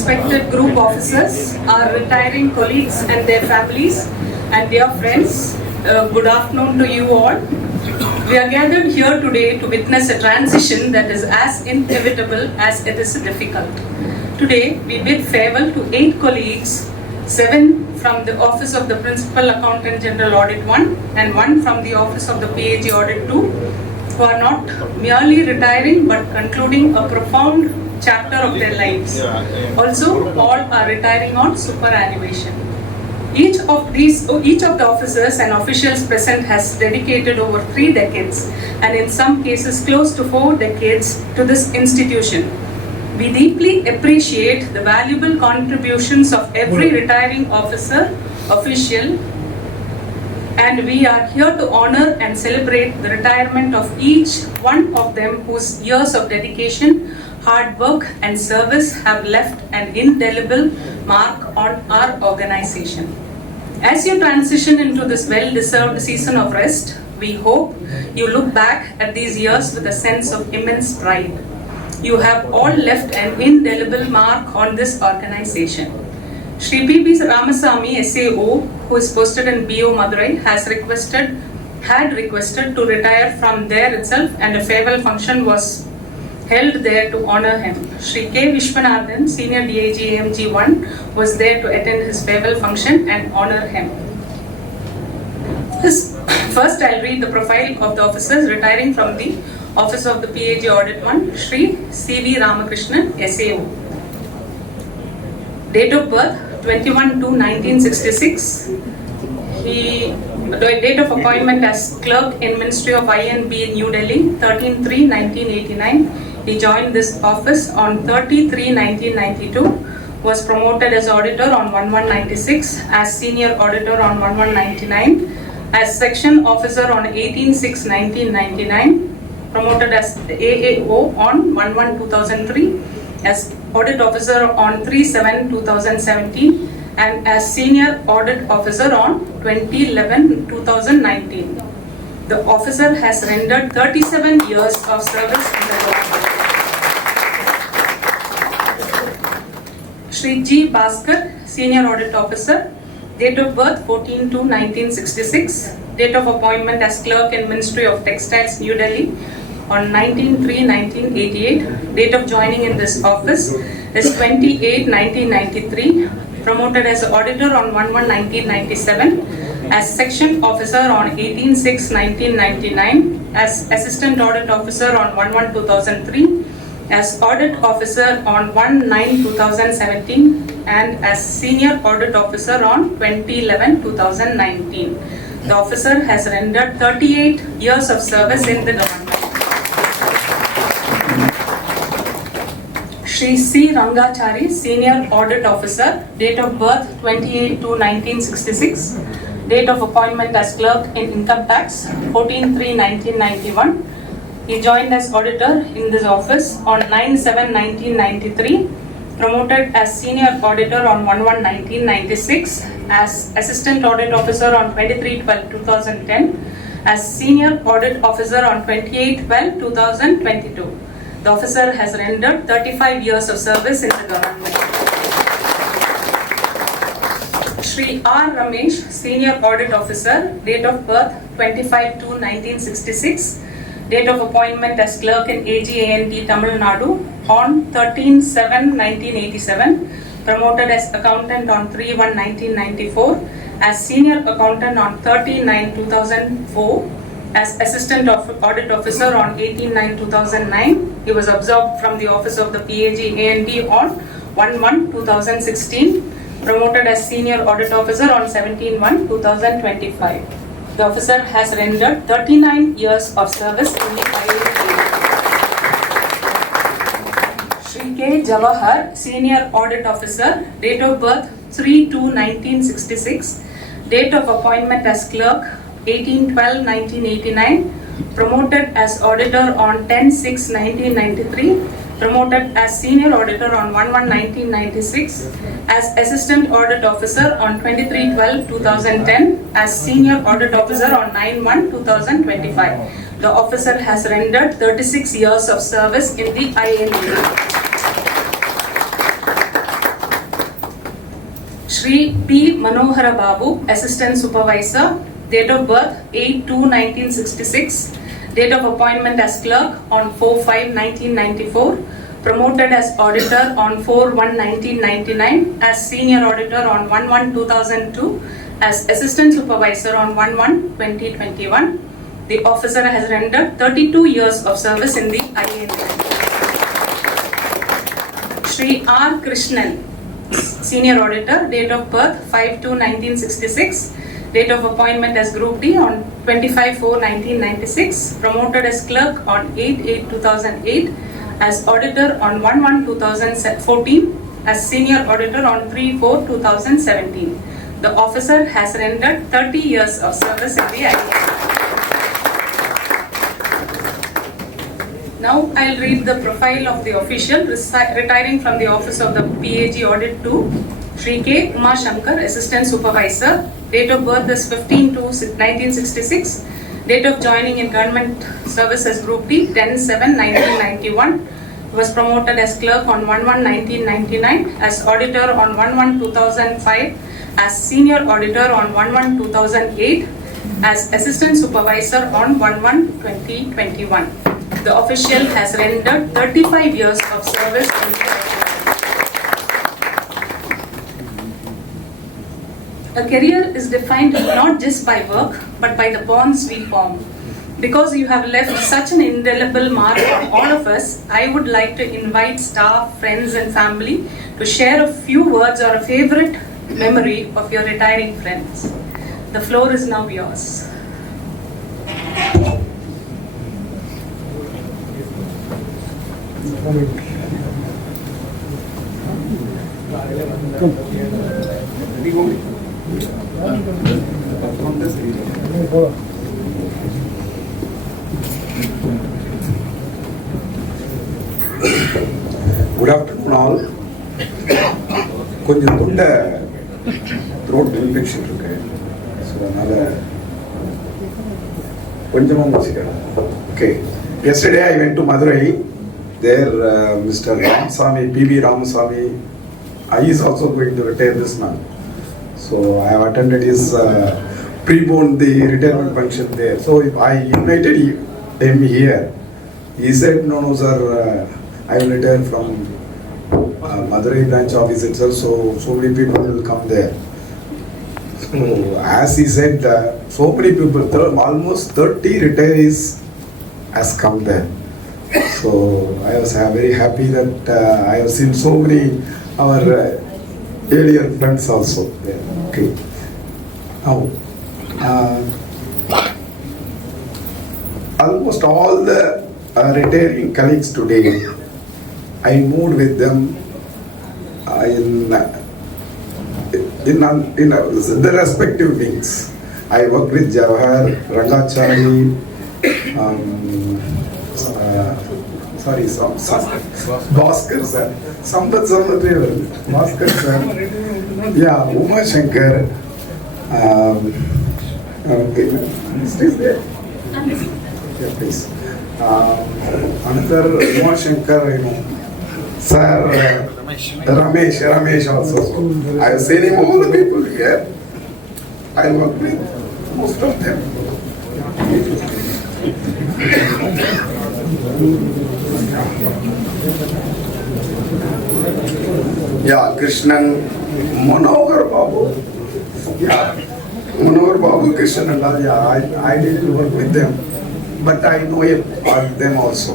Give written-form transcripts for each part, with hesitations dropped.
respected group officers, our retiring colleagues and their families, and dear friends, good afternoon to you all. We are gathered here today to witness a transition that is as inevitable as it is difficult. Today, we bid farewell to 8 colleagues, 7 from the Office of the Principal Accountant General Audit 1 and 1 from the Office of the PAG Audit 2, who are not merely retiring but concluding a profound chapter of their lives. Also, all are retiring on superannuation. Each of the officers and officials present has dedicated over 3 decades and in some cases close to 4 decades to this institution. We deeply appreciate the valuable contributions of every retiring officer, official, and we are here to honor and celebrate the retirement of each one of them whose years of dedication, hard work and service have left an indelible mark on our organization. As you transition into this well-deserved season of rest, we hope you look back at these years with a sense of immense pride. You have all left an indelible mark on this organization. Shri P.B. Ramasamy, SAO, who is posted in BO Madurai, had requested to retire from there itself, and a farewell function was held there to honor him. Shri K. Vishwanathan, Senior DIG AMG 1, was there to attend his farewell function and honor him. First, I'll read the profile of the officers retiring from the Office of the PAG Audit 1, Shri C.V. Ramakrishnan, SAO. Date of birth, 21/2/1966. The date of appointment as clerk in Ministry of INB in New Delhi, 13/3/1989. He joined this office on 30/3/1992, was promoted as auditor on 1/1/96, as senior auditor on 1/1/99, as section officer on 18/6/1999, promoted as AAO on 1/1/2003, as audit officer on 3/7/2017, and as senior audit officer on 2011/2019. The officer has rendered 37 years of service in the government. Shri G. Bhaskar, Senior Audit Officer, date of birth 14/2/1966, date of appointment as clerk in Ministry of Textiles, New Delhi on 19/3/1988, date of joining in this office is 28/1993, promoted as auditor on 1/1/1997, as section officer on 18/6/1999, as assistant audit officer on 1/1/2003, as audit officer on 1/9/2017, and as senior audit officer on 2011/2019. The officer has rendered 38 years of service in the government. Shri C. Rangachari, Senior Audit Officer, date of birth 28/2/1966, date of appointment as clerk in Income Tax 14/3/1991. He joined as auditor in this office on 9/7/1993, promoted as senior auditor on 1/1/1996, as assistant audit officer on 23/12/2010, as senior audit officer on 28/12/2022. The officer has rendered 35 years of service in the government. Shri R. Ramesh, Senior Audit Officer, date of birth 25/2/1966, date of appointment as clerk in AGANT Tamil Nadu on 13/7/1987, promoted as accountant on 3/1/1994, as senior accountant on 30/9/2004, as assistant audit officer on 18/9/2009. He was absorbed from the office of the PAG AND on 1/1/2016, promoted as senior audit officer on 17/1/2025. The officer has rendered 39 years of service in the IAG. Shri K. Jawahar, Senior Audit Officer, date of birth 3/2/1966, date of appointment as clerk 18/12/1989, promoted as auditor on 10/6/1993, promoted as senior auditor on 1/1/1996, as assistant audit officer on 23/12/2010, as senior audit officer on 9/1/2025. The officer has rendered 36 years of service in the INB. Shri P. Manohara Babu, Assistant Supervisor, date of birth 8/2/1966, date of appointment as clerk on 4/5/1994, promoted as auditor on 4/1/1999, as senior auditor on 1/1/2002, as assistant supervisor on 1/1/2021. The officer has rendered 32 years of service in the IANA. Shri R. Krishnan, Senior Auditor, date of birth 5/2/1966, date of appointment as Group D on 25/4/1996, promoted as clerk on 8/8/2008, as auditor on 1/1/2014, as senior auditor on 3/4/2017. The officer has rendered 30 years of service in the IANA. Now I'll read the profile of the official retiring from the office of the PAG Audit 2. Shri K. Umashankar, Assistant Supervisor. Date of birth is 15/2/1966. Date of joining in government service as Group D 10/7/1991. Was promoted as clerk on 1/1/1999. As auditor on 1/1/2005. As senior auditor on 1/1/2008. As assistant supervisor on 1/1/2021. The official has rendered 35 years of service in the A career is defined not just by work, but by the bonds we form. Because you have left such an indelible mark on all of us, I would like to invite staff, friends and family to share a few words or a favorite memory of your retiring friends. The floor is now yours. Good afternoon all. கொஞ்சம் தொண்டை throat infection இருக்கு, so அதனால கொஞ்சமாக முடிச்சுக்கிறேன். Okay, yesterday I went to Madurai. There Mr. Ramasamy, P.V. Ramasamy, he is also going to retire this month. So I have attended his pre-board the retirement function there. So I invited him here. He said, no sir, I will retire from Madurai branch office itself, so many people will come there. So as he said, so many people, almost 30 retirees has come there. So I was very happy that I have seen so many our earlier friends also there. Okay. Now, almost all the retiring colleagues today, I moved with them in the respective wings. I worked with Jawahar, Rangachari, Bhaskar sir, Sambat Bhaskar sir, yeah, Uma Shankar, okay, stays there. Yeah, please. Another Uma Shankar, sir, Ramesh also. I have seen him, all the people here. I work with most of them. Yeah, Krishnan, Manohar Babu. Yeah, Manohar Babu, Krishnan and all, yeah, I didn't work with them, but I know them also.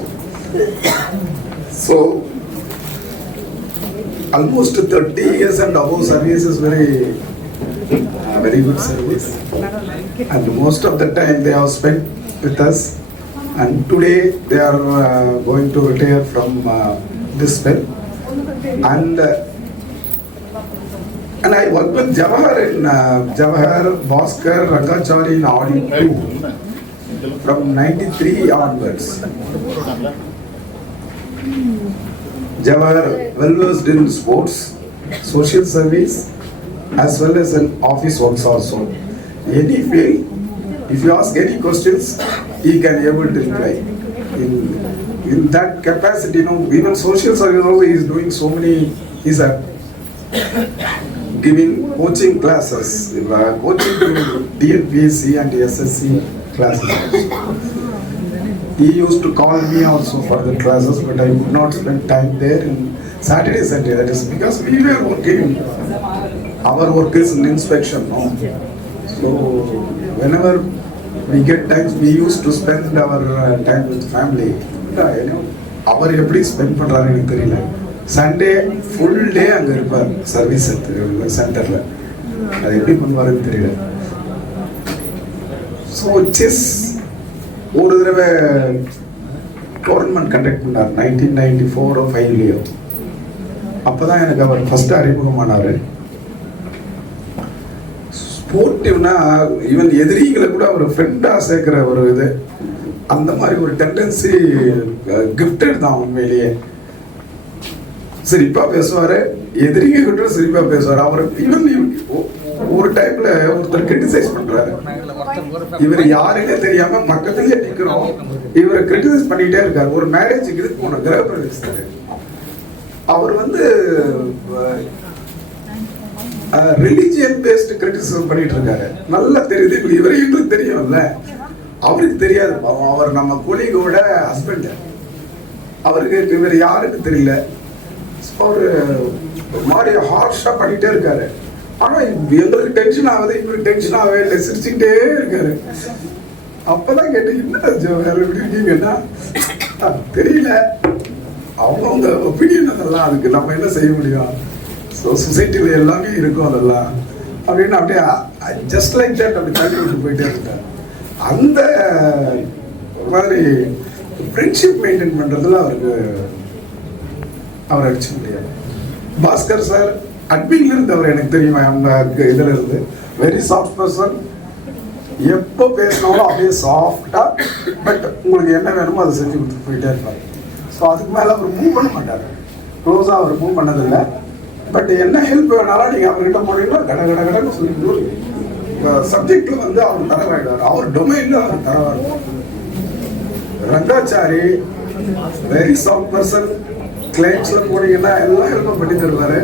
So, almost 30 years and above service is very good service. And most of the time they have spent with us. And today they are going to retire from this spell. And I worked with Jawahar, Bhaskar, Rangachari in Audit 2 from 93 onwards. Jawahar well versed in sports, social service, as well as in office works also. Any field, if you ask any questions, he can able to reply. In that capacity, even social service also he is doing so many. He's giving coaching classes, coaching to TNPSC and SSC classes also. He used to call me also for the classes, but I could not spend time there in Saturday, Sunday. That is because we were working. Our work is in inspection, no? So whenever we get time, we used to spend our time with family. You know, அவர் எப்படி spend பண்ணுறாரு எனக்கு தெரியல. Sunday full day அங்கே இருப்பார் service சென்டரில். அது எப்படி பண்ணுவாருன்னு தெரியல. ஸோ செஸ் ஒரு தடவை டோர்னமெண்ட் கண்டக்ட் பண்ணார் 1994 5லேயோ. அப்போ தான் எனக்கு அவர் ஃபஸ்ட்டு அறிமுகமானார். ஸ்போர்ட்டிவ்னா ஈவன் எதிரிகளை கூட அவர் ஃப்ரெண்டாக சேர்க்குற ஒரு இது, அந்த மாதிரி ஒரு டெண்டன்சி கிஃப்டட் தான் உண்மையிலேயே. சிரிப்பாக பேசுவார், எதிரிங்க கிட்ட சிரிப்பாக பேசுவார். அவர் ஈவன் ஒரு டைம்ல ஒருத்தர் கிரிட்டிசைஸ் பண்றாரு, இவர் யாருன்னே தெரியாம பக்கத்துலயே நிக்கிறோம், இவரை கிரிட்டிசைஸ் பண்ணிட்டே இருக்காரு. ஒரு மேரேஜுக்கு இதுக்கு போன கிரகப்பிரவேசத்துக்கு அவர் வந்து ரிலிஜியன் பேஸ்ட் கிரிட்டிசிசம் பண்ணிட்டு இருக்காரு. நல்லா தெரியுது, இவரை எங்களுக்கு தெரியும்ல, அவருக்கு தெரியாது. அவர் நம்ம கொலீகோட ஹஸ்பண்ட், அவருக்கு இவர் யாருக்கு தெரியல. ஒரு மாதிரி ஹார்ஷா பண்ணிட்டே இருக்காரு. ஆனா எங்களுக்கு டென்ஷன் ஆகுது, இவருக்கு டென்ஷன் ஆகவே இல்லை, சிரிச்சுக்கிட்டே இருக்காரு. அப்பதான் கேட்டேன், என்ன வேற எப்படி இருக்கீங்கன்னா, தெரியல, அவங்கவுங்க ஒப்பீனியன் அதெல்லாம், அதுக்கு நம்ம என்ன செய்ய முடியும், ஸோ சொசைட்டியில் எல்லாமே இருக்கும் அதெல்லாம் அப்படின்னு அப்படியே ஜஸ்ட் லைக் தட் அப்படி தள்ளி விட்டு போயிட்டே இருக்காரு. அந்த மாதிரி ஃப்ரெண்ட்ஷிப் மெயின்டைன் பண்றதுல அவருக்கு அவர் அடிச்ச முடியாது. பாஸ்கர் சார் அட்மின்ல இருந்து அவர் எனக்கு தெரியும், அவங்க இதுல இருந்து வெரி சாஃப்ட் பர்சன். எப்போ பேசினாலும் அப்படியே சாஃப்டா, பட் உங்களுக்கு என்ன வேணுமோ அதை செஞ்சு கொடுத்துட்டு போயிட்டே இருப்பார். ஸோ அதுக்கு மேலே அவர் மூவ் பண்ண மாட்டார், க்ளோஸாக அவர் மூவ் பண்ணதில்லை. பட் என்ன ஹெல்ப் வேணாலும் நீங்கள் அவர்கிட்ட போனீங்கன்னா கட கட கடன்னு சொல்லிட்டு சப்ஜெக்ட்ல வந்து அவர் தரவாயிடுவார், அவர் டொமைன்ல அவர் தரவார். ரங்காச்சாரி வெரி சாஃப்ட் பர்சன், கிளைண்ட்ஸ்ல போனீங்கன்னா எல்லாம் ஹெல்ப் பண்ணி தருவாரு.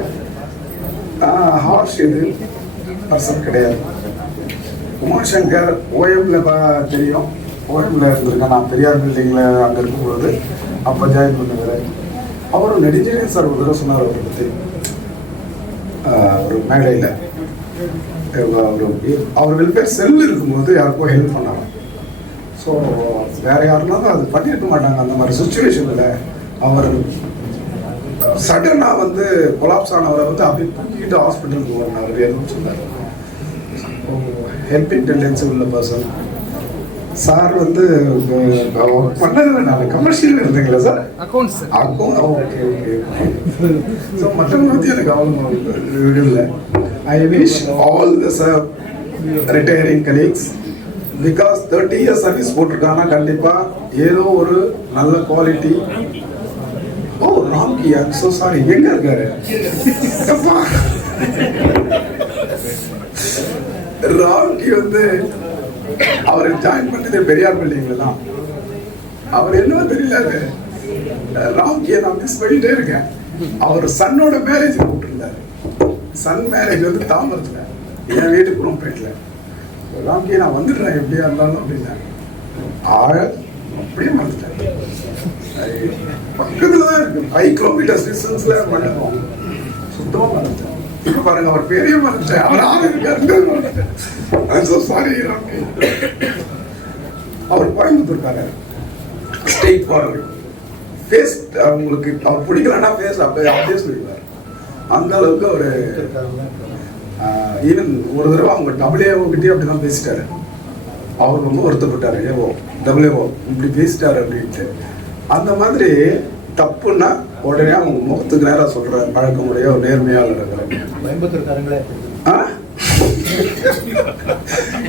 ஹார்ஷ் இது பர்சன் கிடையாது. உமாசங்கர் ஓஎம்ல தெரியும், ஓஎம்ல இருந்திருக்கேன் நான், பெரியார் பில்டிங்ல அங்க இருக்கும்போது அப்போ ஜாயின் பண்ணுவார். அவரும் நெடுஞ்செழியன் சார் ஒரு தடவை சொன்னார் அவரை பற்றி ஒரு மேடையில். அவர் வெல்ஃபேர் செல் இருக்கும்போது யாருக்கோ ஹெல்ப் பண்ணாங்க. ஸோ வேற யாருனாலும் அது பண்ணியிருக்க மாட்டாங்க. அந்த மாதிரி சுச்சுவேஷனில் அவர் சடனாக வந்து கொலாப்ஸ் ஆனவரை வந்து அப்படி தூக்கிட்டு ஹாஸ்பிட்டலுக்கு போனார் எதுவும் சொன்னார். ஹெல்பிங் டெண்டன்சி உள்ள பர்சன். சார் வந்து பண்ணதில்லை, நான் கமர்ஷியல் இருந்தீங்களா sir? Account. Okay okay. So மற்றவங்க பற்றி எனக்கு அவ்வளோ இல்லை. I wish all the retiring colleagues, because 30 years service போட்டிருக்காங்கன்னா கண்டிப்பா ஏதோ ஒரு நல்ல quality. Oh Ramki, I'm so sorry, எங்க இருக்காரு? ராம்கி வந்து அவர் ஜாயின் பண்ணது பெரியார் பில்டிங்ல தான். அவர் என்னவோ தெரியல, ராம்கியை நான் மிஸ் பண்ணிட்டே இருக்கேன். அவர் சன்னோட மேரேஜ் போட்டிருந்தாரு. சன் மேரேஜ் வந்து தாமரத்துல, என் வீட்டு குரோம்பேட்டில். ராம்கி நான் வந்துடுறேன் எப்படியா இருந்தாலும் அப்படின்னா அப்படியே மறந்துட்டேன். பக்கத்துல தான் இருக்கு, 5 கிலோமீட்டர்ஸ் டிஸ்டன்ஸ்ல மண்டபம். சுத்தமா மறந்துட்டேன். இப்ப பாருங்க, அவர் பெரிய மறந்துட்டேன், அவர் ஆறு இருக்காரு. சாரி ராம்கி. அவர் கோயம்புத்தூர்காரு, ஸ்ட்ரெயிட் ஃபார்வர்ட். ஃபேஸ் உங்களுக்கு அவர் பிடிக்கலன்னா ஃபேஸ் அப்படியே சொல்லிடுவார். அந்த அளவுக்கு ஒரு ஈவன் ஒரு தடவை அவங்க டபிள்யூஓ கிட்டே அப்படிதான் பேசிட்டாரு. அவர் ரொம்ப வருத்தப்பட்டாரு, ஏவோ டபிள்யூஓ இப்படி பேசிட்டாரு அப்படின்ட்டு. அந்த மாதிரி தப்புன்னா உடனே அவங்க முகத்துக்கு நேராக சொல்ற பழக்கமுடைய ஒரு நேர்மையாளர் இருக்கிறாங்க.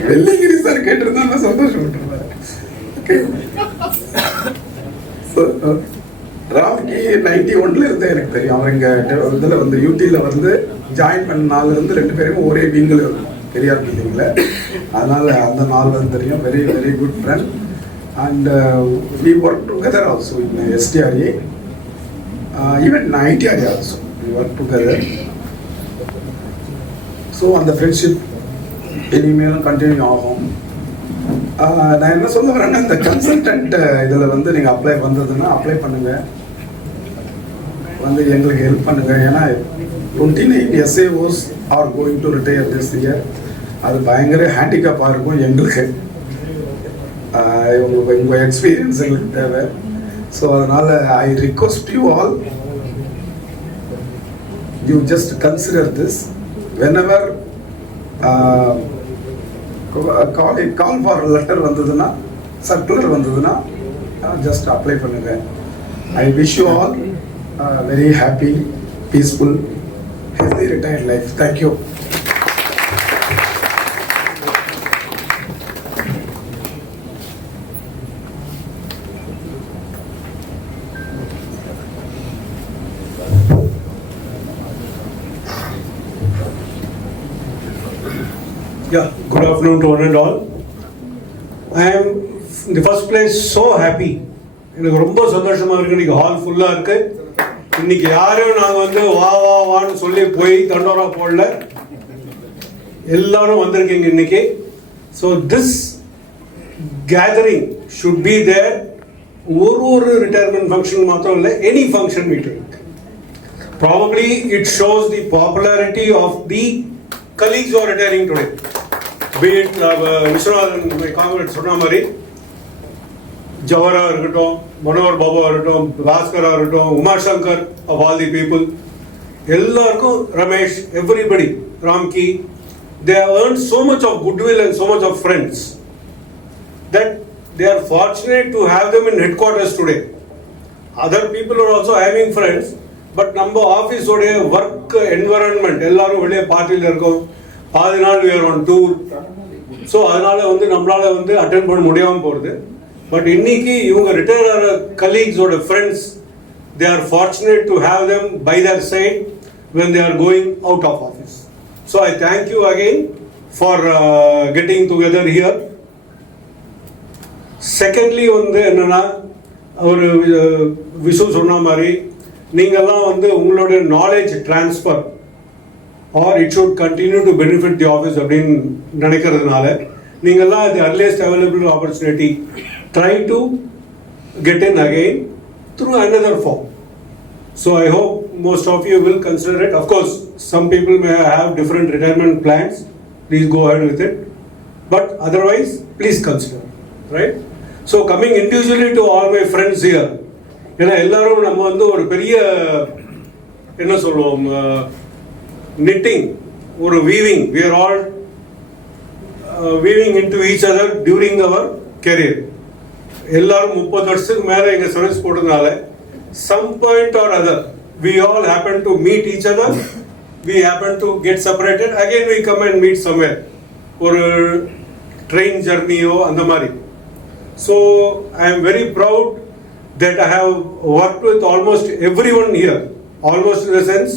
வெள்ளிங்கிரி சார் கேட்டிருந்தா சந்தோஷப்பட்டிருந்தாரு. ராம்கி 91 இருந்து எனக்கு தெரியும். அவர் இங்க இதுல வந்து யூடில வந்து ஜாயின் பண்ண நாள்ல இருந்து 2 பேரும் ஒரே வீங்கில் பெரியார் பில்டிங்ல. அதனால அந்த நாள்ல இருந்து தெரியும். Very very good friend. And we work together also in STRA, even ITRA also we work together. So அந்த ஃப்ரெண்ட்ஷிப் இனிமேலும் கண்டினியூ ஆகும். நான் என்ன சொல்ல வரேன்னா, இந்த கன்சல்டன்ட் இதில் வந்து நீங்கள் அப்ளை வந்ததுன்னா அப்ளை பண்ணுங்கள், வந்து எங்களுக்கு ஹெல்ப் பண்ணுங்கள். ஏன்னா 29 SAOs are going to retire this year. அது பயங்கர ஹேண்டிகேப்பாக இருக்கும் எங்களுக்கு. உங்கள் எக்ஸ்பீரியன்ஸ் எங்களுக்கு தேவை. ஸோ அதனால் I request you all, you just consider this whenever call for letter வந்ததுன்னா, சர்க்குலர் வந்ததுன்னா ஜஸ்ட் அப்ளை பண்ணுங்கள். I wish you all very happy, peaceful, healthy retired life. Thank you. Yeah, good afternoon to one and all. I am in the first place so happy. எனக்கு ரொம்ப சந்தோஷமா இருக்கு. இன்னைக்கு hall ஃபுல்லா இருக்கு. இன்னைக்கு யாரும் நாங்க வந்து வா வா வான்னு சொல்லி போய் தண்டோரா போடல, எல்லாரும் வந்திருக்கீங்க இன்னைக்கு. So this gathering should be there. ஒரு ரிட்டையர்மெண்ட் ஃபங்க்ஷன் மாத்திரம் இல்லை, any function meeting. Probably it shows the popularity of the colleagues are retiring today. Be it Viswanathan Congress சொன்ன மாதிரி ஜவஹரா இருக்கட்டும், மனோகர் பாபா இருக்கட்டும், பாஸ்கரா இருக்கட்டும், Umashankar of all the people, எல்லாருக்கும் Ramesh, everybody, Ramki, they have earned so much of goodwill and so much of friends that they are fortunate to have them in headquarters today. Other people are also having friends, but நம்ம office உடைய work environment எல்லாரும் வெளியே பார்ட்டியில் இருக்கோம். பாதி நாள் we are on tour. So அதனால வந்து நம்மளால வந்து அட்டென்ட் பண்ண முடியாமல் போகிறது. பட் இன்னைக்கு இவங்க ரிட்டையர் ஆகிற கலீக்ஸோட friends, they are fortunate to have them by their side when they are going out of office. So I thank you again for getting together here. Secondly வந்து என்னன்னா, ஒரு விசு சொன்ன மாதிரி நீங்கள்லாம் வந்து உங்களோட knowledge transfer or it should continue to benefit the office அப்படின்னு நினைக்கிறதுனால நீங்கள்லாம் the earliest available opportunity try to get in again through another form. So I hope most of you will consider it. Of course, some people may have different retirement plans. Please go ahead with it. But otherwise, please consider. Right? So coming individually to all my friends here, ஏன்னா எல்லாரும் நம்ம வந்து ஒரு பெரிய என்ன சொல்லுவோம், knitting ஒரு weaving. We are all weaving into each other during our career. எல்லாரும் 30 வருஷத்துக்கு மேலே எங்க சர்வீஸ் போட்டதுனால some point or other we all happen to meet each other, we happen to get separated, again we come and meet somewhere, ஒரு train journey-ஓ அந்த மாதிரி. So I am very proud that I have worked with almost everyone here, almost in the sense,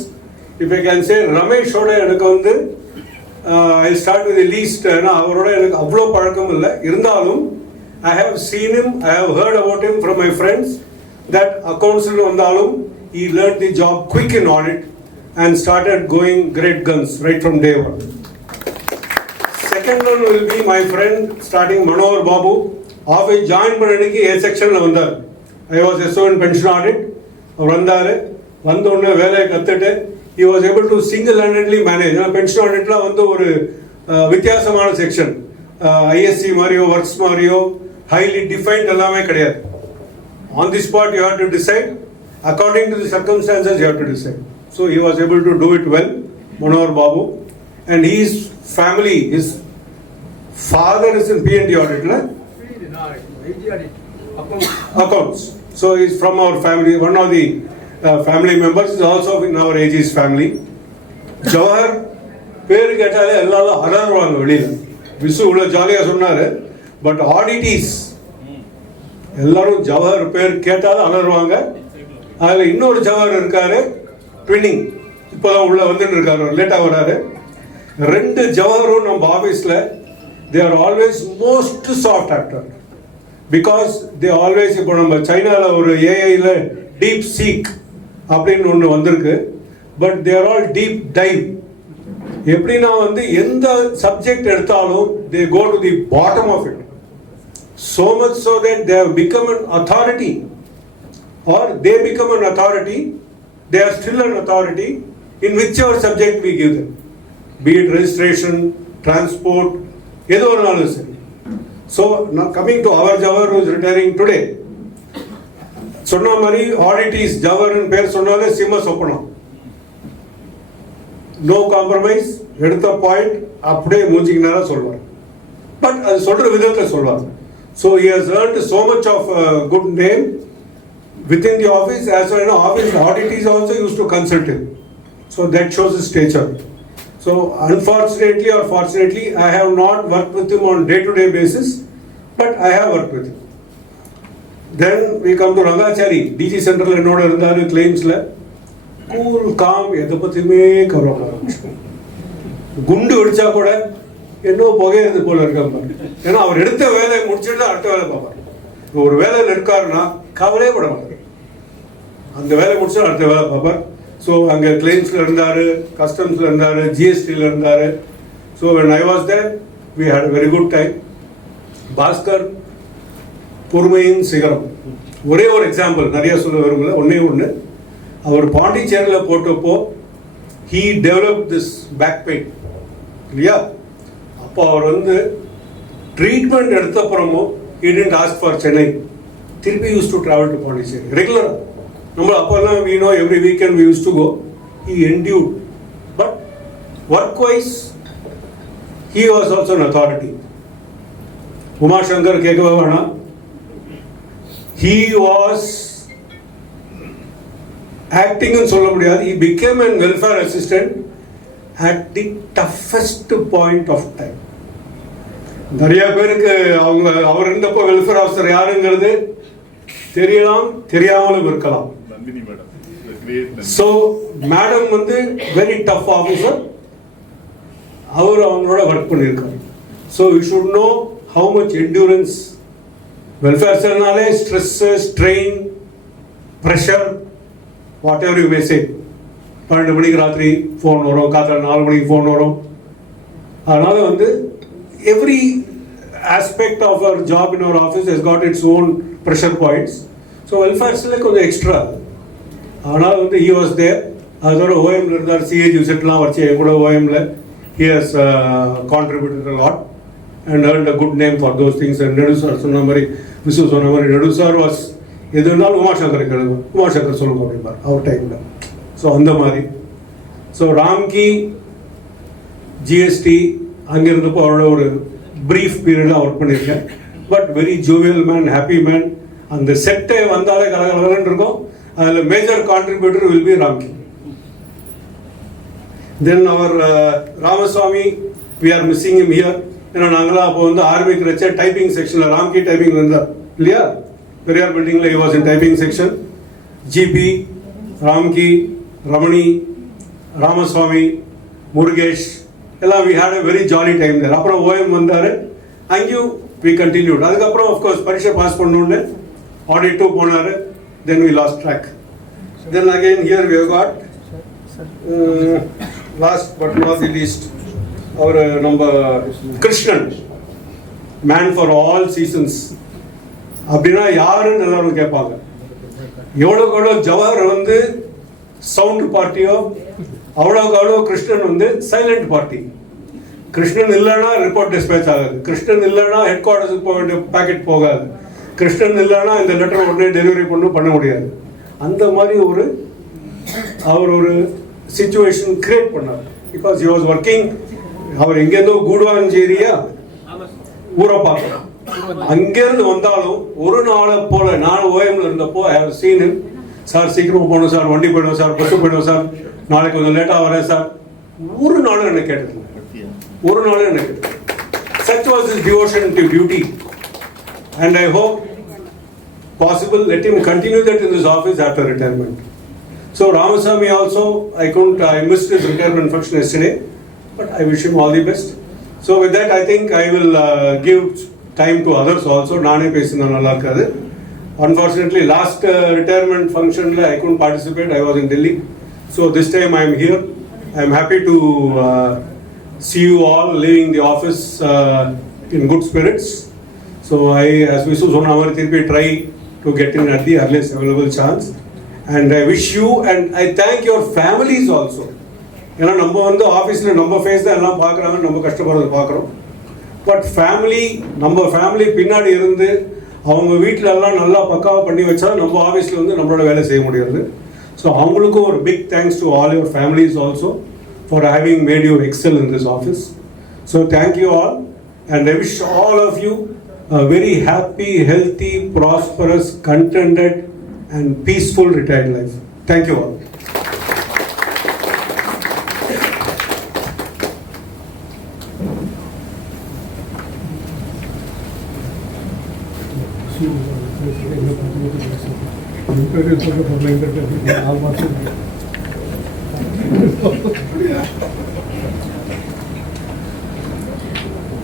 if I can say, ரமேஷோட எனக்கு வந்து I start with the least. அவரோட எனக்கு அவ்வளோ பழக்கம் இல்லை, இருந்தாலும் I have seen him, I have heard about him from my friends that accounts vandalum he learned the job quick in audit and started going great guns right from day one. Second one will be my friend starting Manohar Babu. Office join பண்ணனுக்கு A section vandar. I was SO in pension audit. அவர் வந்தாரு, வந்த உடனே வேலையை கத்துட்டு he was able to single handedly manage. pension auditல வந்து ஒரு வித்தியாசமான section, ISC மாதிரியோ works மாதிரியோ highly defined எல்லாமே கிடையாது. On the spot you have to decide, according to the circumstances you have to decide. So he was able to do it well, Manohar Babu, and his family, his father is in P&D audit, accounts. So he is from our family, one of the family members is also in our AG's family. Jawahar பேரு கேட்டாலே எல்லாரும் அலறுவாங்க வெளியில. விசு இவ்வளோ ஜாலியாக சொன்னாரு, but ஆடிட்டிஸ் எல்லாரும் ஜவஹர் பேர் கேட்டாலும் அலறுவாங்க. அதில் இன்னொரு ஜவஹர் இருக்காரு, ட்வின்னிங், இப்போதான் உள்ள வந்துட்டு இருக்காரு, லேட்டாக வராரு. ரெண்டு ஜவஹரும் நம்ம ஆஃபீஸில் they are always most soft actor, because they always, இப்போ நம்ம சைனாவில் ஒரு ஏஐயில் டீப் சீக் அப்படின்னு ஒன்று வந்திருக்கு, but they are all deep dive. எப்படின்னா வந்து எந்த சப்ஜெக்ட் எடுத்தாலும் they go to the bottom of it, so much so that they have become an authority, or they become an authority, they are still an authority in whichever subject we give them, be it registration, transport, எது ஒன்றாலும் சரி. So now coming to our Jawar who is retiring today, சொன்ன மாதிரி audit is Jawar ன்னு பேர் சொன்னாலே சிம்ம சொப்பனம். No compromise, எடுத்த பாயிண்ட் அப்படியே மூஞ்சிக்கு நேரம் சொல்வார். பட் அது சொல்ற விதத்தில் சொல்வார். So he has earned so much of good name within the office, as well as office audit is also used to consult him. So that shows his stature. So unfortunately or fortunately, I have not worked with him on day-to-day basis, but I have worked with him. Then we come to Rangachari, DG Central என்னோட இருந்தாரு claimsல. Cool com, எதை பற்றியுமே கவலைப்பட, குண்டு வெடிச்சா கூட என்ன புகையிறது போல இருக்காங்க. ஏன்னா அவர் எடுத்த வேலையை முடிச்சுட்டு அடுத்த வேலை பார்ப்பார். ஒரு வேலையில் இருக்காருன்னா கவலையே பட மாட்டார், அந்த வேலையை முடிச்சுட்டு அடுத்த வேலை பார்ப்பார். ஸோ அங்கே கிளைம்ஸில் இருந்தார், கஸ்டம்ஸில் இருந்தார், ஜிஎஸ்டியில் இருந்தார். So when I was there, we had a very good time. Bhaskar பொறுமையின் சிகரம். ஒரே ஒரு எக்ஸாம்பிள், நிறைய சொல்ல விரும்பல, ஒன்னே ஒன்று. அவர் பாண்டிச்சேரியில் போட்டப்போ he developed this back pain இல்லையா? அப்போ அவர் வந்து ட்ரீட்மெண்ட் எடுத்த அப்புறமும் he didn't ask for Chennai, திருப்பி used to travel to Pondicherry ரெகுலராக. நம்ம அப்போல்லாம் we know every weekend we used to go. He endured, but work wise he was also an authority. Uma Shankar கேட்கவே வேணாம், he was acting ன்னு சொல்ல முடியாது, he became an welfare assistant at the toughest point of time. நிறைய பேருக்கு அவர் இருந்தப்போ welfare officer யாருங்கிறது தெரியலாம், தெரியாமலும் இருக்கலாம். ஸோ மேடம் வந்து வெரி டஃப் ஆஃபீஸர், அவர் அவங்களோட ஒர்க் பண்ணியிருக்காரு. So you should know how much endurance. Welfare செல்னாலே stress, strain, pressure, whatever you may say. 12 மணிக்கு ராத்திரி ஃபோன் வரும், காத்தால 4 மணிக்கு ஃபோன் வரும். அதனால வந்து every aspect of our job in our office has got its own pressure points. So வெல்ஃபேர்ஸில் கொஞ்சம் எக்ஸ்ட்ரா. அதனால் வந்து ஹி வாஸ் தேர். அதோட ஓஎம்ல இருந்தார், சிஏஜி விசிட்லாம் வச்சு என் கூட ஓஎம்ல he has contributed a lot and earned a good name for those things. And Nedu sir சொன்ன மாதிரி, விசு சொன்ன மாதிரி, நெடு சார் வாஸ் எது இருந்தாலும் உமாசங்கருக்கு எழுதுவோம், உமாசங்கர் சொல்லுங்க அப்படின்பார் அவர் டைமில். ஸோ அந்த மாதிரி. ஸோ ராம்கி ஜிஎஸ்டி அங்கே இருந்தப்போ அவரோட ஒரு ப்ரீஃப் பீரியடாக ஒர்க் பண்ணியிருக்கேன். But very jovial man, happy man. அந்த செட்டை வந்தாலே கலகலன்னு இருக்கும். அதில் major contributor will be Ramki. Then அவர் Ramaswamy, we are missing him here. ஏன்னா நாங்களாம் அப்போ வந்து ஆர்மிக்கு வச்ச டைப்பிங் செக்ஷனில் ராம்கி டைப்பிங் இருந்தார் இல்லையா? பெரியார் பில்டிங்கில் he was in typing section. GP, Ramki, Ramani, Ramaswamy, Murugesh எல்லாம் we had a very jolly time there. அப்புறம் ஓஎம் வந்தார், அங்கேயும் we continued. அதுக்கப்புறம் அஃப்கோர்ஸ் பரீட்சை பாஸ் பண்ணோன்னு ஆடிட் 2 போனார். then we lost track. then again here we have got last but not the least our நம்ம Krishnan, man for all seasons. அப்படின்னா யாருன்னு எல்லாரும் கேட்பாங்க. எவ்வளோக்கு எவ்வளோ ஜவஹர் வந்து சவுண்ட் பார்ட்டியோ அவ்வளோக்கு அவ்வளோ கிருஷ்ணன் வந்து சைலண்ட் பார்ட்டி. கிருஷ்ணன் இல்லைன்னா ரிப்போர்ட் டிஸ்பேச் ஆகாது, கிருஷ்ணன் இல்லைன்னா ஹெட் குவார்டர்ஸுக்கு போக வேண்டிய பேக்கெட் போகாது, கிருஷ்ணன் இல்லைன்னா இந்த லெட்டர் உடனே டெலிவரி பண்ண முடியாது. அந்த மாதிரி அவர் ஒரு சிச்சுவேஷன் கிரியேட் பண்ணார். Because he was working. அவர் எங்கேருந்தோ கூடுவாஞ்சேரியா ஊரை பார்க்கலாம், அங்கேருந்து வந்தாலும் ஒரு நாளை போல நான் ஓஎம்ல இருந்தப்போ I have seen him. Sir சீக்கிரமா போகணும் சார், வண்டி போயிடுவோம் சார், பஸ்ஸு போயிடுவோம் சார், நாளைக்கு கொஞ்சம் லேட்டாக வரேன் சார். ஒரு நாளும் என்ன கேட்டது, ஒரு நாளும் என்ன கேட்டது. Such was his devotion to duty, and I hope possible let him continue that in this office after retirement. So Ramasamy also, I missed his retirement function yesterday, but I wish him all the best. So with that I think I will give time to others also. நானே பேசினா நல்லா இருக்காது. Unfortunately last retirement function I couldn't participate, I was in Delhi. So this time I am here. I am happy to see you all leaving the office in good spirits. So I, as Visu Sonamarthi, try to get in at the earliest available chance. And I wish you, and I thank your families also. ஏன்னா நம்ம வந்து ஆஃபீஸில் நம்ம face தான் எல்லாம் பார்க்குறாங்க, நம்ம கஷ்டப்படுறத பார்க்குறோம். பட் நம்ம ஃபேமிலி பின்னாடி இருந்து அவங்க வீட்டில் எல்லாம் நல்லா பக்காவாக பண்ணி வச்சா நம்ம ஆஃபீஸில் வந்து நம்மளோட வேலை செய்ய முடியாது. ஸோ அவங்களுக்கும் ஒரு big thanks to all your families also for having made you excel in this office. So thank you all and I wish all of you a very happy, healthy, prosperous, contented and peaceful retired life. Thank you all.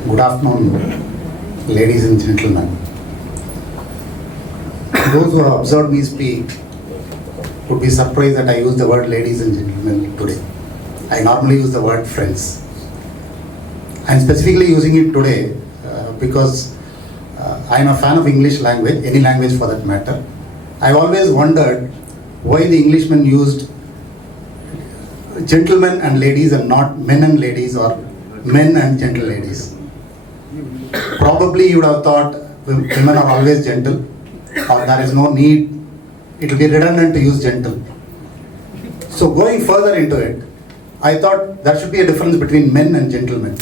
Good afternoon, ladies and gentlemen. Those who have observed me speak would be surprised that I use the word ladies and gentlemen today. I normally use the word friends. I am specifically using it today because I am a fan of English language, any language for that matter. I have always wondered why the Englishmen used gentlemen and ladies and not men and ladies or men and gentle ladies. Probably you would have thought women are always gentle, or there is no need, it will be redundant to use gentle. So going further into it, I thought there should be a difference between men and gentlemen.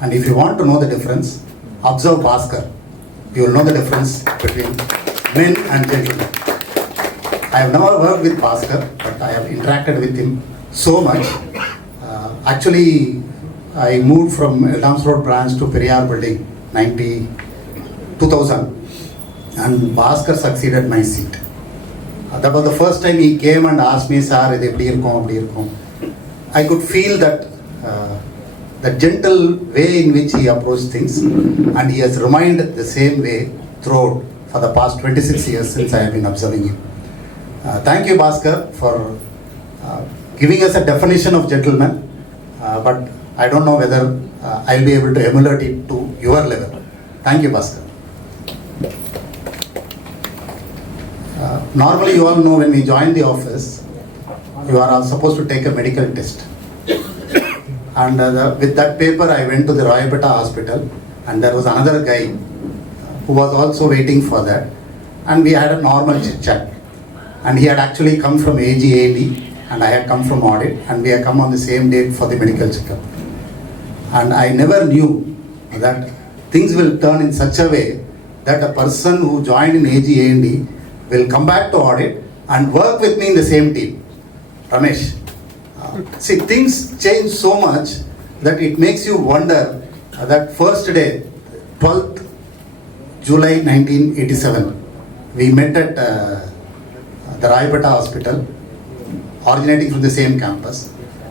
And if you want to know the difference, observe Bhaskar. You will know the difference between men and gentlemen. I have never worked with Bhaskar, but I have interacted with him so much. Actually, I moved from Eldams Road branch to Periyar building 2000, and Bhaskar succeeded my seat. That was the first time he came and asked me, "Sir, idu eppadi irukum?" I could feel that the gentle way in which he approached things, and he has remained the same way throughout for the past 26 years since I have been observing him. Thank you, Bhaskar, for giving us a definition of gentleman, but I don't know whether I'll be able to emulate it to your level. Thank you, Bhaskar. Normally, you all know when we join the office, you are all supposed to take a medical test. And with that paper, I went to the Royapeta hospital, and there was another guy who was also waiting for that. And we had a normal chit-chat. And he had actually come from AGAD, and I had come from Audit, and we had come on the same date for the medical checkup. And I never knew that things will turn in such a way that a person who joined in AGAD will come back to Audit and work with me in the same team. Ramesh. See, things change so much that it makes you wonder that first day, 12th July 1987, we met at the Royapeta hospital, originating from the same campus.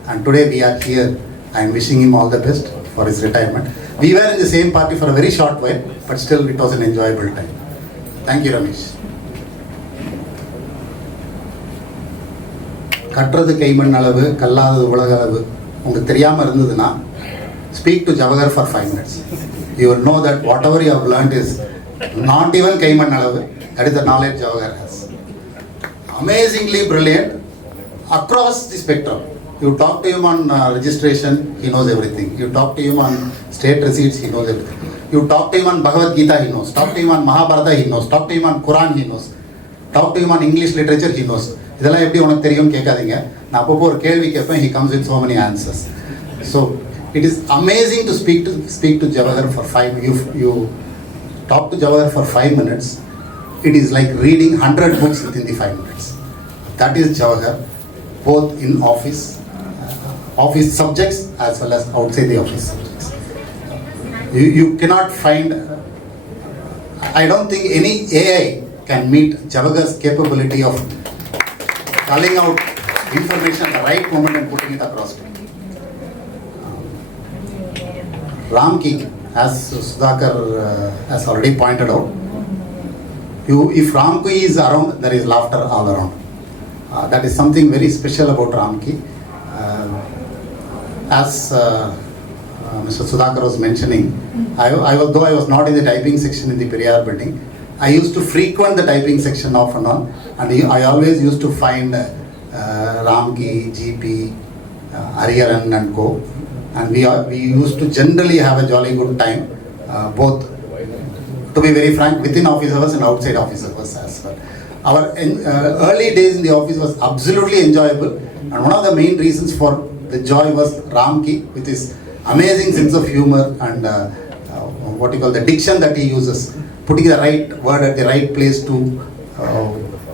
And today we are here. I am wishing him all the best for his retirement. We were in the same party for a very short while, but still it was an enjoyable time. Thank you, Ramesh. கற்றது கைமண் அளவு கல்லாதது உலக அளவு உங்களுக்கு தெரியாமல் இருந்ததுன்னா speak to Jawahar for 5 minutes. You will know that whatever you have learned is not even கைமண் அளவு. That is the knowledge Jawahar has. Amazingly brilliant across the spectrum. You talk to him on registration, he knows everything. You talk to him on state receipts, he knows everything. You talk to him on Bhagavad Gita, he knows. Talk to him on Mahabharata, he knows. Talk to him on Quran, he knows. Talk to him on English literature, he knows. இதெல்லாம் எப்படி உனக்கு தெரியும் கேட்காதீங்க. நான் அப்பப்போ ஒரு கேள்வி கேட்பேன், he comes with so many answers. So it is amazing to speak to Jawahar for 5 minutes. You talk to Jawahar for 5 minutes. It is like reading 100 books within the 5 minutes. That is Jawahar, both in office subjects as well as outside the office subjects. You cannot find, I don't think any AI can meet Jawahar's capability of calling out information at the right moment and putting it across to you. Ramki, as Sudhakar has already pointed out, if Ramki is around, there is laughter all around. That is something very special about Ramki. As Mr. Sudhakar was mentioning, though I was not in the typing section in the Periyar building, I used to frequent the typing section off and on, and I always used to find Ramki, GP, Ariyaran and co. And we used to generally have a jolly good time, both, to be very frank, within office hours and outside office hours as well. Our early days in the office was absolutely enjoyable, and one of the main reasons for the joy was Ramki, with his amazing sense of humor and what you call the diction that he uses, putting the right word at the right place to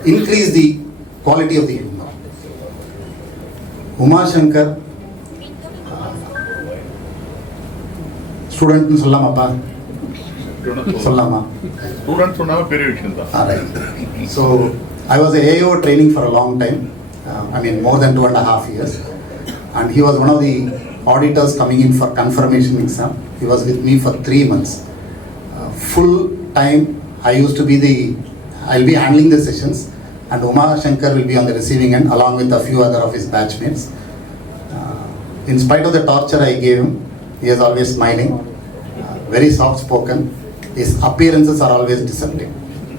increase the quality of the humor. Uma Shankar, student சொல்லாமாப்பா சொல்லலாமா student சொன்னாவே பெரிய விஷயம் தான். Alright. So I was a AO training for a long time. I mean more than 2.5 years, and he was one of the auditors coming in for confirmation exam. He was with me for 3 months. Full time I'll be handling the sessions, and Uma Shankar will be on the receiving end along with a few other of his batchmates. In spite of the torture I gave him, he is always smiling, very soft spoken. His appearances are always deceptive.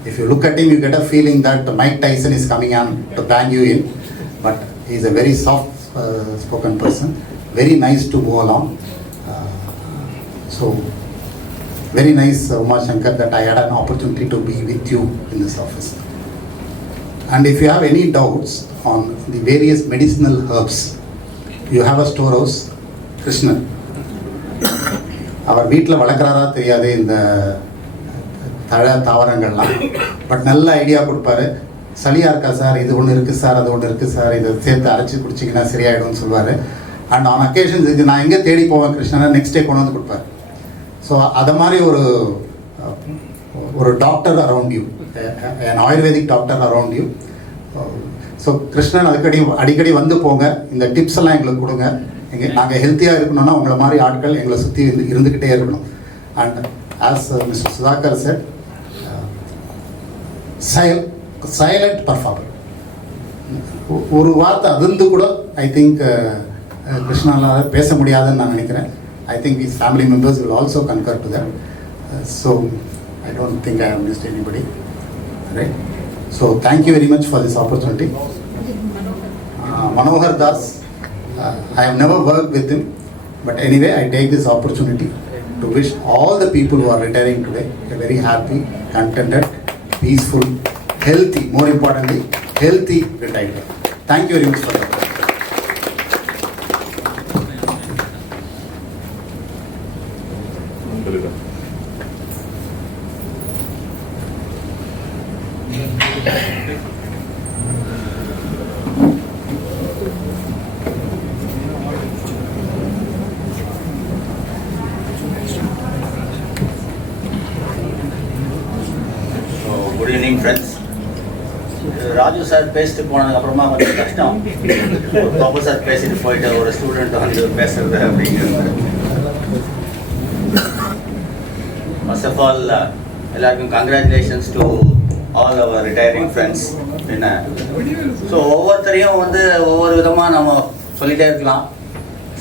If you look at him, you get a feeling that Mike Tyson is coming on to bang you in, but he is a very soft spoken person, very nice to move along. So very nice, Uma Shankar, that I had an opportunity to be with you in this office. And if you have any doubts on the various medicinal herbs, you have a storehouse, Krishnan. அவர் வீட்டில் வளர்க்குறாரா தெரியாது இந்த தழை தாவரங்கள்லாம், but நல்ல idea கொடுப்பாரு. சளியாக இருக்கா sir, இது ஒன்று இருக்குது சார், அது ஒன்று இருக்குது சார், இதை சேர்த்து அரைச்சி குடிச்சிங்கன்னா சரியாயிடும்னு சொல்லுவார். அண்ட் ஆன் அக்கேஷன்ஸ் இது நான் எங்கே தேடி போவேன் கிருஷ்ணனை நெக்ஸ்ட் டே கொண்டு வந்து கொடுப்பார். ஸோ அதை மாதிரி ஒரு doctor around you, an ayurvedic doctor around you. So Krishnan அடிக்கடி வந்து போங்க, இந்த டிப்ஸ் எல்லாம் எங்களுக்கு கொடுங்க. நாங்கள் ஹெல்த்தியாக இருக்கணும்னா உங்களை மாதிரி ஆட்கள் எங்களை சுற்றி இருந்துக்கிட்டே இருக்கணும். And as mister Sudhakar set, silent performer. ஒரு வார்த்தை அதிர்ந்து கூட ஐ திங்க் கிருஷ்ணால பேச முடியாதுன்னு நான் நினைக்கிறேன். I think his family members will also concur to that. So I don't think I have missed anybody. Right? So thank you very much for this opportunity. Manohar Das, I have never worked with him, but anyway I take this opportunity to wish all the people who are retiring today a very happy, contented, peaceful, healthy, more importantly, healthy retirement. Thank you very much for that. Good evening friends. Raju sir பேசிட்டு போனதுக்கப்புறமா கொஞ்சம் கஷ்டம், Babu sir பேசிட்டு போயிட்டு ஒரு student வந்து பேசுறது அப்படிங்கிறது. ஃபர்ஸ்ட் ஆஃப் ஆல் எல்லாருக்கும் congratulations to all our retiring friends. என்ன ஸோ ஒவ்வொருத்தரையும் வந்து ஒவ்வொரு விதமாக நம்ம சொல்லிகிட்டே இருக்கலாம்.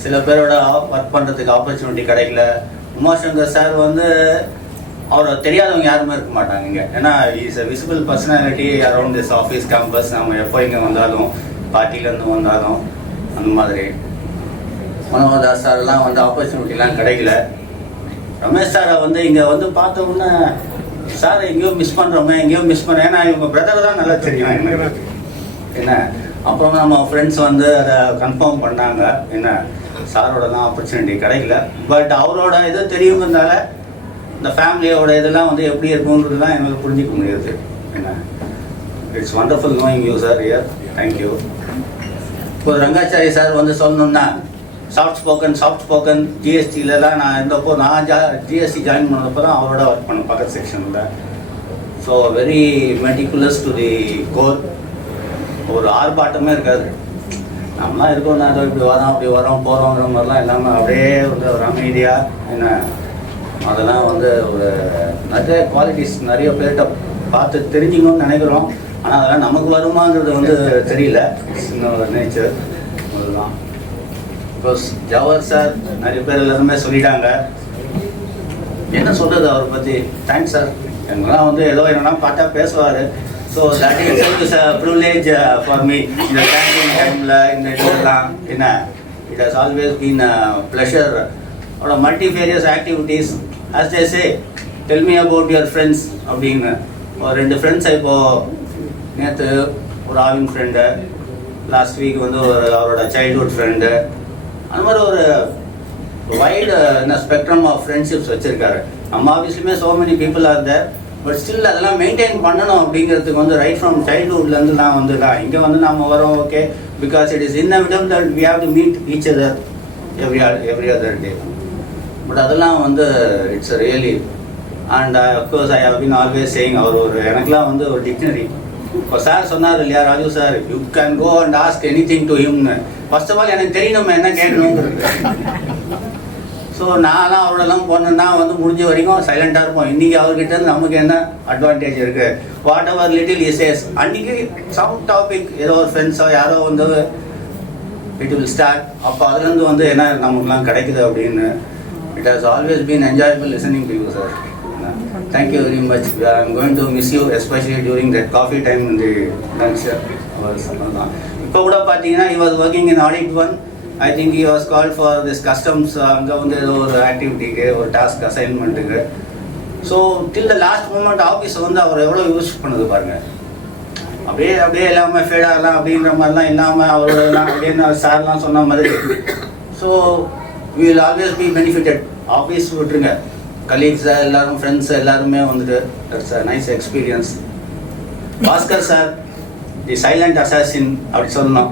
சில பேரோட ஒர்க் பண்ணுறதுக்கு ஆப்பர்ச்சுனிட்டி கிடைக்கல. உமாசங்கர் சார் வந்து அவரை தெரியாதவங்க யாருமே இருக்க மாட்டாங்க இங்கே. ஏன்னா is a visible personality around this office campus. நம்ம எப்போ இங்கே வந்தாலும், பார்ட்டிலேருந்து வந்தாலும் அந்த மாதிரி. மனோகர் தாஸ் சார்லாம் வந்து ஆப்பர்ச்சுனிட்டிலாம் கிடைக்கல. ரமேஷ் சாரை வந்து இங்கே வந்து பார்த்தோம்னா சார் எங்கேயோ மிஸ் பண்ணுறோமே, எங்கேயோ மிஸ் பண்ணுறோம். ஏன்னா இவங்க பிரதர் தான் நல்லா தெரியும் எனக்கு. என்ன அப்புறம் நம்ம ஃப்ரெண்ட்ஸ் வந்து அதை கன்ஃபார்ம் பண்ணாங்க. என்ன சாரோடலாம் ஆப்பர்ச்சுனிட்டி கிடைக்கல, பட் அவரோட இது தெரியுங்கிறதுனால இந்த ஃபேமிலியோட இதெல்லாம் வந்து எப்படி இருக்குங்கிறதுலாம் எங்களுக்கு புரிஞ்சிக்க முடியுது. என்ன it's wonderful knowing you sir here. Thank you. இப்போ ரங்காச்சாரி சார் வந்து சொல்லணும்னா சாஃப்ட் ஸ்போக்கன் ஜிஎஸ்டிலலாம் நான் இருந்தப்போ, நான் ஜிஎஸ்டி ஜாயின் பண்ணப்போ தான் அவரோட ஒர்க் பண்ணேன் பக்கத்து செக்ஷனில். So very meticulous to the core. ஒரு ஆர்ப்பாட்டமே இருக்காது. நம்மளாம் இருக்கோம், நான் இப்படி வரோம் அப்படி வரோம் போகிறோங்கிற மாதிரிலாம் எல்லாமே அப்படியே வந்து ஒரு அமைதியாக. என்ன அதெல்லாம் வந்து ஒரு நிறைய குவாலிட்டிஸ் நிறைய பேர்கிட்ட பார்த்து தெரிஞ்சுக்கணும்னு நினைக்கிறோம். ஆனால் அதெல்லாம் நமக்கு வருமாங்கிறது வந்து தெரியல. இட்ஸ் இன்னொரு நேச்சர். அதுதான் பிகாஸ் ஜவஹர் சார் நிறைய பேர் எல்லாருமே சொல்லிட்டாங்க. என்ன சொல்கிறது அவரை பற்றி? Thanks sir. எங்கெல்லாம் வந்து ஏதோ என்னன்னா பார்த்தா பேசுவார். So that is a privilege for me. இந்த கேண்டிங் டைமில் இந்த இதெல்லாம் என்ன, it has always been a pleasure. அவரோட multifarious activities, as they say, tell me about your friends அப்படின்னு. ஒரு 2 ஃப்ரெண்ட்ஸை இப்போது நேற்று ஒரு ஆவின் ஃப்ரெண்டு, லாஸ்ட் வீக் வந்து ஒரு அவரோட சைல்ட்ஹுட் ஃப்ரெண்டு, அந்த மாதிரி ஒரு வைடு ஸ்பெக்ட்ரம் ஆஃப் ஃப்ரெண்ட்ஷிப்ஸ் வச்சுருக்காரு. நம்ம ஆஃபீஸ்லையுமே so many people are there. But still அதெல்லாம் மெயின்டைன் பண்ணணும் அப்படிங்கிறதுக்கு வந்து ரைட் ஃப்ரம் சைல்ட்ஹுட்லேருந்துலாம் வந்துடலாம். இங்கே வந்து நம்ம வரோம், okay, because it is inevitable that we have to meet each other every other day. பட் அதெல்லாம் வந்து it's really, and of course I have been always saying, அவர் ஒரு எனக்குலாம் வந்து ஒரு டிக்ஷனரி. இப்போ சார் சொன்னார் இல்லையா Raju sir, you can go and ask any thing to ஹிம்னு. ஃபர்ஸ்ட் ஆஃப் ஆல் எனக்கு தெரியும் நம்ம என்ன கேட்கணுங்கிறது. ஸோ நான்லாம் அவரோடலாம் போனேன்னா வந்து முடிஞ்ச வரைக்கும் சைலண்டாக இருப்போம். இன்றைக்கி அவர்கிட்ட இருந்து நமக்கு என்ன அட்வான்டேஜ் இருக்குது? வாட் எவர் லிட்டில் இசேஸ், அன்றைக்கி சம் டாபிக் ஏதோ ஒரு ஃப்ரெண்ட்ஸோ யாரோ வந்து இட் வில் ஸ்டார்ட். அப்போ அதுலேருந்து வந்து என்ன நமக்குலாம் கிடைக்குது அப்படின்னு. It has always been enjoyable listening to you sir. Thank you very much. I am going to miss you, especially during that coffee time in the lunch hours. இப்போ கூட பார்த்தீங்கன்னா he was working in Audit 1. I think he was called for this customs, அங்கே வந்து ஏதோ ஒரு ஆக்டிவிட்டிக்கு ஒரு task அசைன்மெண்ட்டுக்கு. So till the last moment ஆஃபீஸை வந்து அவர் எவ்வளோ யூஸ் பண்ணுது பாருங்கள். அப்படியே எல்லாமே ஃபேடாகலாம் அப்படின்ற மாதிரிலாம் இல்லாமல் அவரோடலாம் அப்படின்னு சார்லாம் சொன்ன மாதிரி. So we will always be benefited. Office விட்டுருங்க, கலீக்ஸ் எல்லாரும், ஃப்ரெண்ட்ஸ் எல்லாருமே வந்துட்டு it's a nice experience. Bhaskar sir, the silent assassin அப்படி சொல்லணும்.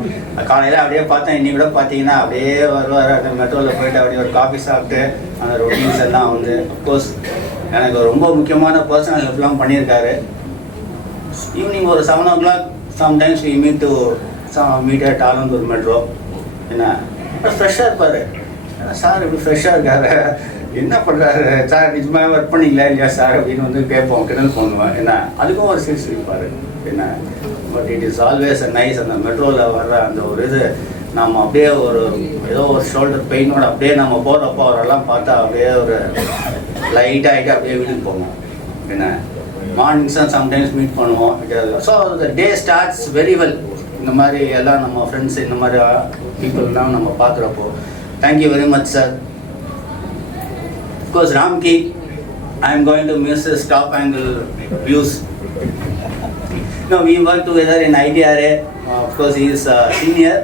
காலையில் அப்படியே பார்த்தேன், இன்னைக்கு கூட பார்த்தீங்கன்னா அப்படியே வருவார். அந்த மெட்ரோவில் போயிட்டு அப்படியே ஒரு காஃபி சாப்பிட்டு அந்த ரொட்டீன்ஸ் எல்லாம் வந்து அஃப்கோர்ஸ் எனக்கு ரொம்ப முக்கியமான பர்சனல் ஹெல்ப்லாம் பண்ணியிருக்காரு. ஈவினிங் ஒரு 7 o'clock sometimes we meet at Alandur metro. என்ன ஃப்ரெஷ்ஷாக இருப்பார் சார், இப்படி ஃப்ரெஷ்ஷாக இருக்காரு, என்ன பண்ணுறாரு சார், நிஜமாக ஒர்க் பண்ணிங்களா இல்லையா சார் அப்படின்னு வந்து கேட்போம், கிண்டல் பண்ணுவேன். என்ன அதுக்கும் ஒரு சிரிப்பார் என்ன. But it is always a nice. அந்த மெட்ரோவில் வர்ற அந்த ஒரு இது நம்ம அப்படியே ஒரு ஏதோ ஒரு ஷோல்டர் பெயினோட அப்படியே நம்ம போகிறப்போ அவரெல்லாம் பார்த்தா அப்படியே ஒரு லைட்டாகிட்டு அப்படியே வீட்டுக்கு போவோம். என்ன மார்னிங்ஸ் தான் சம்டைம்ஸ் மீட் பண்ணுவோம். So the day starts very well. இந்த மாதிரி எல்லாம் நம்ம ஃப்ரெண்ட்ஸ் இந்த மாதிரி பீப்புள்லாம் நம்ம பார்க்குறப்போ thank you very much sir. Of course, Ramki, I am going to miss his top angle views. No, we work together in IDRA. Of course, he is senior.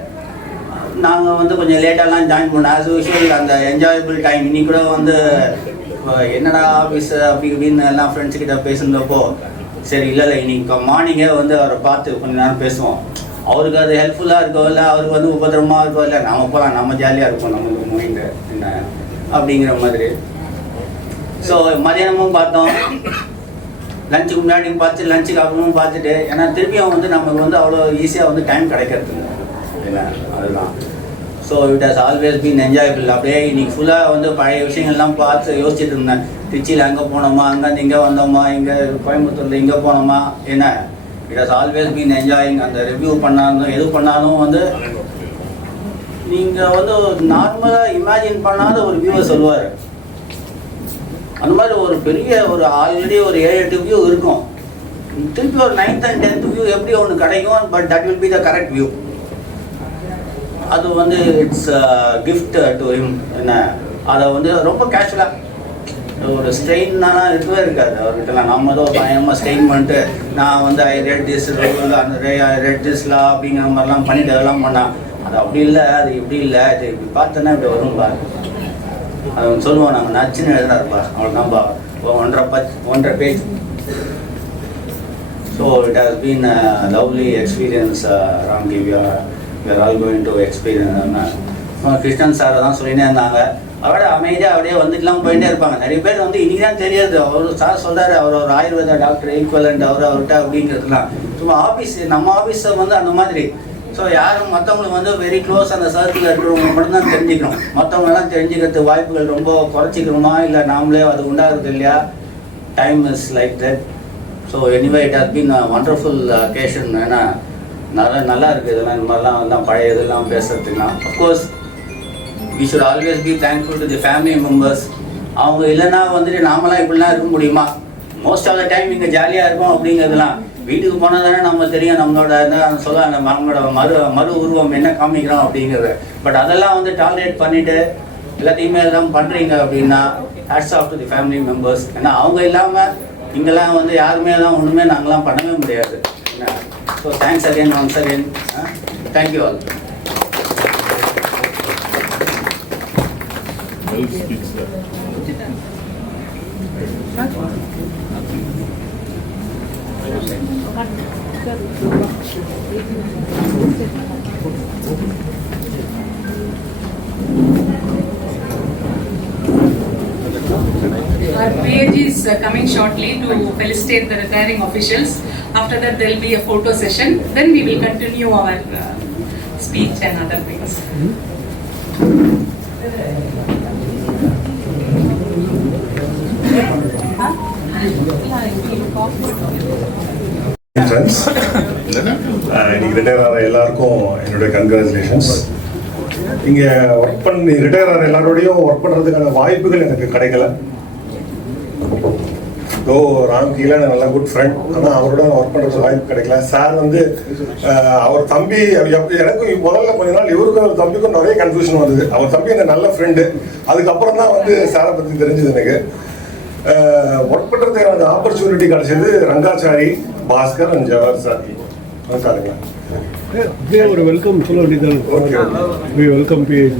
நாங்கள் வந்து கொஞ்சம் லேட்டாலாம் ஜாயின் பண்ணோம். ஆஸ் யூஷுவல் அந்த enjoyable time. இன்னைக்கு கூட வந்து என்னடா office அப்படி இப்படின்னு எல்லாம் ஃப்ரெண்ட்ஸ் கிட்ட பேசுனப்போ சரி இல்லை இன்னைக்கு மார்னிங்கே வந்து அவரை பார்த்து கொஞ்சம் நேரம் பேசுவோம். அவருக்கு அது ஹெல்ப்ஃபுல்லாக இருக்கோ இல்லை அவருக்கு வந்து உபதிரமாக இருக்கோ இல்லை நம்ம போகலாம், நம்ம ஜாலியாக இருக்கும், நமக்கு மைண்டு என்ன அப்படிங்கிற மாதிரி. ஸோ மதியானமும் பார்த்தோம், லஞ்சுக்கு முன்னாடியும் பார்த்து லஞ்சுக்கு அப்புறமும் பார்த்துட்டு. ஏன்னா திருப்பியும் வந்து நமக்கு வந்து அவ்வளோ ஈஸியாக வந்து டைம் கிடைக்கிறது இல்லை, அதுதான். So it has always been enjoyable. அப்படியே இன்னைக்கு ஃபுல்லாக வந்து பழைய விஷயங்கள்லாம் பார்த்து யோசிச்சுட்டு இருந்தேன். திருச்சியில் அங்கே போனோமா, அங்கேருந்து இங்கே வந்தோமா, இங்கே கோயம்புத்தூரில் இங்கே போனோமா, என்ன it has always been enjoying. அந்த ரிவ்யூ பண்ணாலும் எது பண்ணாலும் வந்து நீங்கள் வந்து நார்மலாக இமேஜின் பண்ணாத ஒரு வியூவை சொல்லுவார். அந்த மாதிரி ஒரு பெரிய ஒரு ஆல்ரெடி ஒரு 7-8 வியூ இருக்கும். திருப்பி ஒரு 9th and 10th வியூ எப்படி ஒன்று கிடைக்கும். But that will be the correct view. அது வந்து இட்ஸ் கிஃப்ட் டு ஹிம். என்ன அதை வந்து ரொம்ப கேஷுவலாக ஒரு ஸ்ட்ரெயின்னால இருக்கவே இருக்காது அவர்கிட்டலாம். நம்ம ஏதோ பயமாக ஸ்ட்ரெயின் பண்ணிட்டு நான் வந்து ஐ ரெட் திஸ் அந்த ரெட் திஸ்லா அப்படிங்கிற மாதிரிலாம் பண்ணிட்டு அதெல்லாம் பண்ணான். அது அப்படி இல்லை, அது இப்படி இல்லை, இது இப்படி பார்த்தோன்னா இப்படி வரும் பாரு. அது சொல்லுவோம் நாங்கள் நச்சுன்னு எழுதுறாருப்பா, அவளுக்கு நம்ம 1.5 page. So it has been a lovely experience. Ramki, we are all going to experience. Krishnan சாரை தான் சொல்லினே இருந்தாங்க. அவரோட அமைதியாக அப்படியே வந்துட்டுலாம் போயிட்டே இருப்பாங்க. நிறைய பேர் வந்து இன்றைக்கி தான் தெரியாது. அவர் சார் சொல்கிறார், அவர் ஒரு ஆயுர்வேதா டாக்டர் ஈக்குவலண்ட் அவர்கிட்ட அப்படிங்கிறதுலாம் சும்மா ஆஃபீஸ், நம்ம ஆஃபீஸை வந்து அந்த மாதிரி. ஸோ யாரும் மற்றவங்களுக்கு வந்து வெரி க்ளோஸ் அந்த சர்க்கிளில் இருக்கிறவங்க மட்டும்தான் தெரிஞ்சுக்கணும். மற்றவங்கெல்லாம் தெரிஞ்சுக்கிறதுக்கு வாய்ப்புகள் ரொம்ப குறைச்சிக்கணுமா இல்லை நாமளே அது உண்டாகுது இல்லையா. Time is like that. So anyway it has been a wonderful occasion. ஏன்னா நல்லா இருக்குது இதெல்லாம், இந்த மாதிரிலாம் வந்து பழைய இதெல்லாம் பேசுறதுக்குலாம். Of course we should always be thankful to the family members. அவங்க இல்லைன்னா வந்துட்டு நாமெல்லாம் இப்படிலாம் இருக்க முடியுமா? மோஸ்ட் ஆஃப் த டைம் இங்கே ஜாலியாக இருக்கும் அப்படிங்கிறதுலாம் வீட்டுக்கு போனால் தானே நம்ம தெரியும் நம்மளோட சொல்ல நம்மளோட மறு உருவம் என்ன காமிக்கிறோம் அப்படிங்கிறது. பட் அதெல்லாம் வந்து டாலரேட் பண்ணிவிட்டு எல்லாத்தையுமே எல்லாம் பண்ணுறீங்க அப்படின்னா hats off to the family members. ஏன்னா அவங்க இல்லாமல் இங்கெல்லாம் வந்து யாருமே தான் ஒன்றுமே நாங்களாம் பண்ணவே முடியாது. So thanks again once again. Thank you all. Well speaks there. Our PAG is coming shortly to felicitate the retiring officials. After that, there will be a photo session. Then we will continue our speech and other things. Friends, இன்னைக்கு retire ஆகிற எல்லாருக்கும் என்னுடைய congratulations. இங்கே work பண்ணி retire ஆகிற எல்லாரோடையும் work பண்ணுறதுக்கான வாய்ப்புகள் எனக்கு கிடைக்கல. ஓ ராம் கீழே நல்ல குட் ஃப்ரெண்ட், ஆனால் அவரோட ஒர்க் பண்ணுறது வாய்ப்பு கிடைக்கல. சார் வந்து அவர் தம்பி எனக்கும் முதல்ல கொஞ்ச நாள் இவருக்கும் அவர் தம்பிக்கும் நிறைய கன்ஃபியூஷன் வந்தது. அவர் தம்பி எனக்கு நல்ல ஃப்ரெண்டு. அதுக்கப்புறம் தான் வந்து சாரை பற்றி தெரிஞ்சது எனக்கு. ஒர்க் பண்ணுறதுக்கு எனக்கு ஆப்பர்ச்சுனிட்டி கிடைச்சது ரங்காச்சாரி, பாஸ்கர் அண்ட் ஜவஹர் சார். சாருங்களா ஒரு வெல்கம் சொல்ல வேண்டியது. Okay, welcome PAG.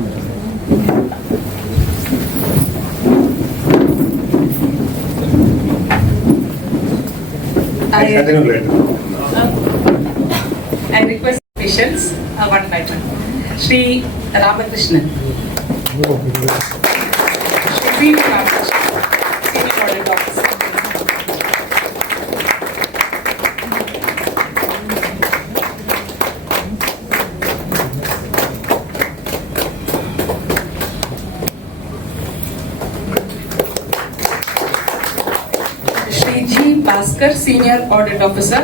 I request officials one by one. Shri Ramakrishnan. Shri Ramakrishnan, Senior Audit Officer. Shri G. Bhaskar, Senior Audit Officer.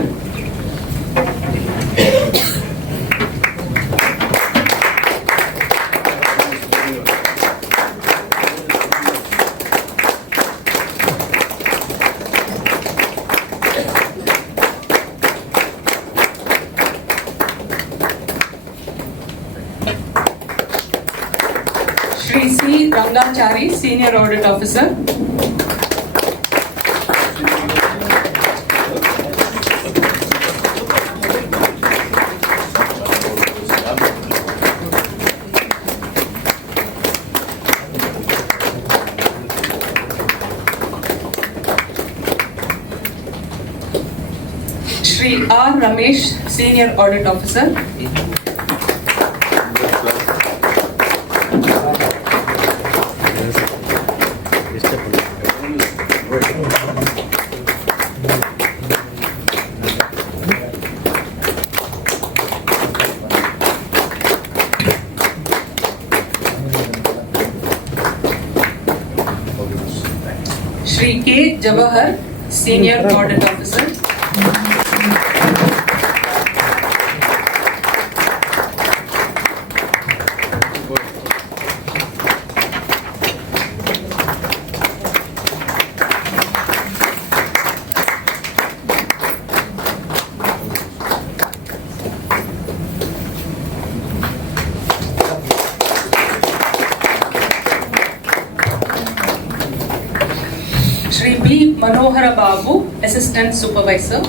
Shri C. Rangachari, Senior Audit Officer. Shri R. Ramesh, Senior Audit Officer. Shri K. Jawahar, Senior Audit Officer. Shri B. Manohara Babu, Assistant Supervisor.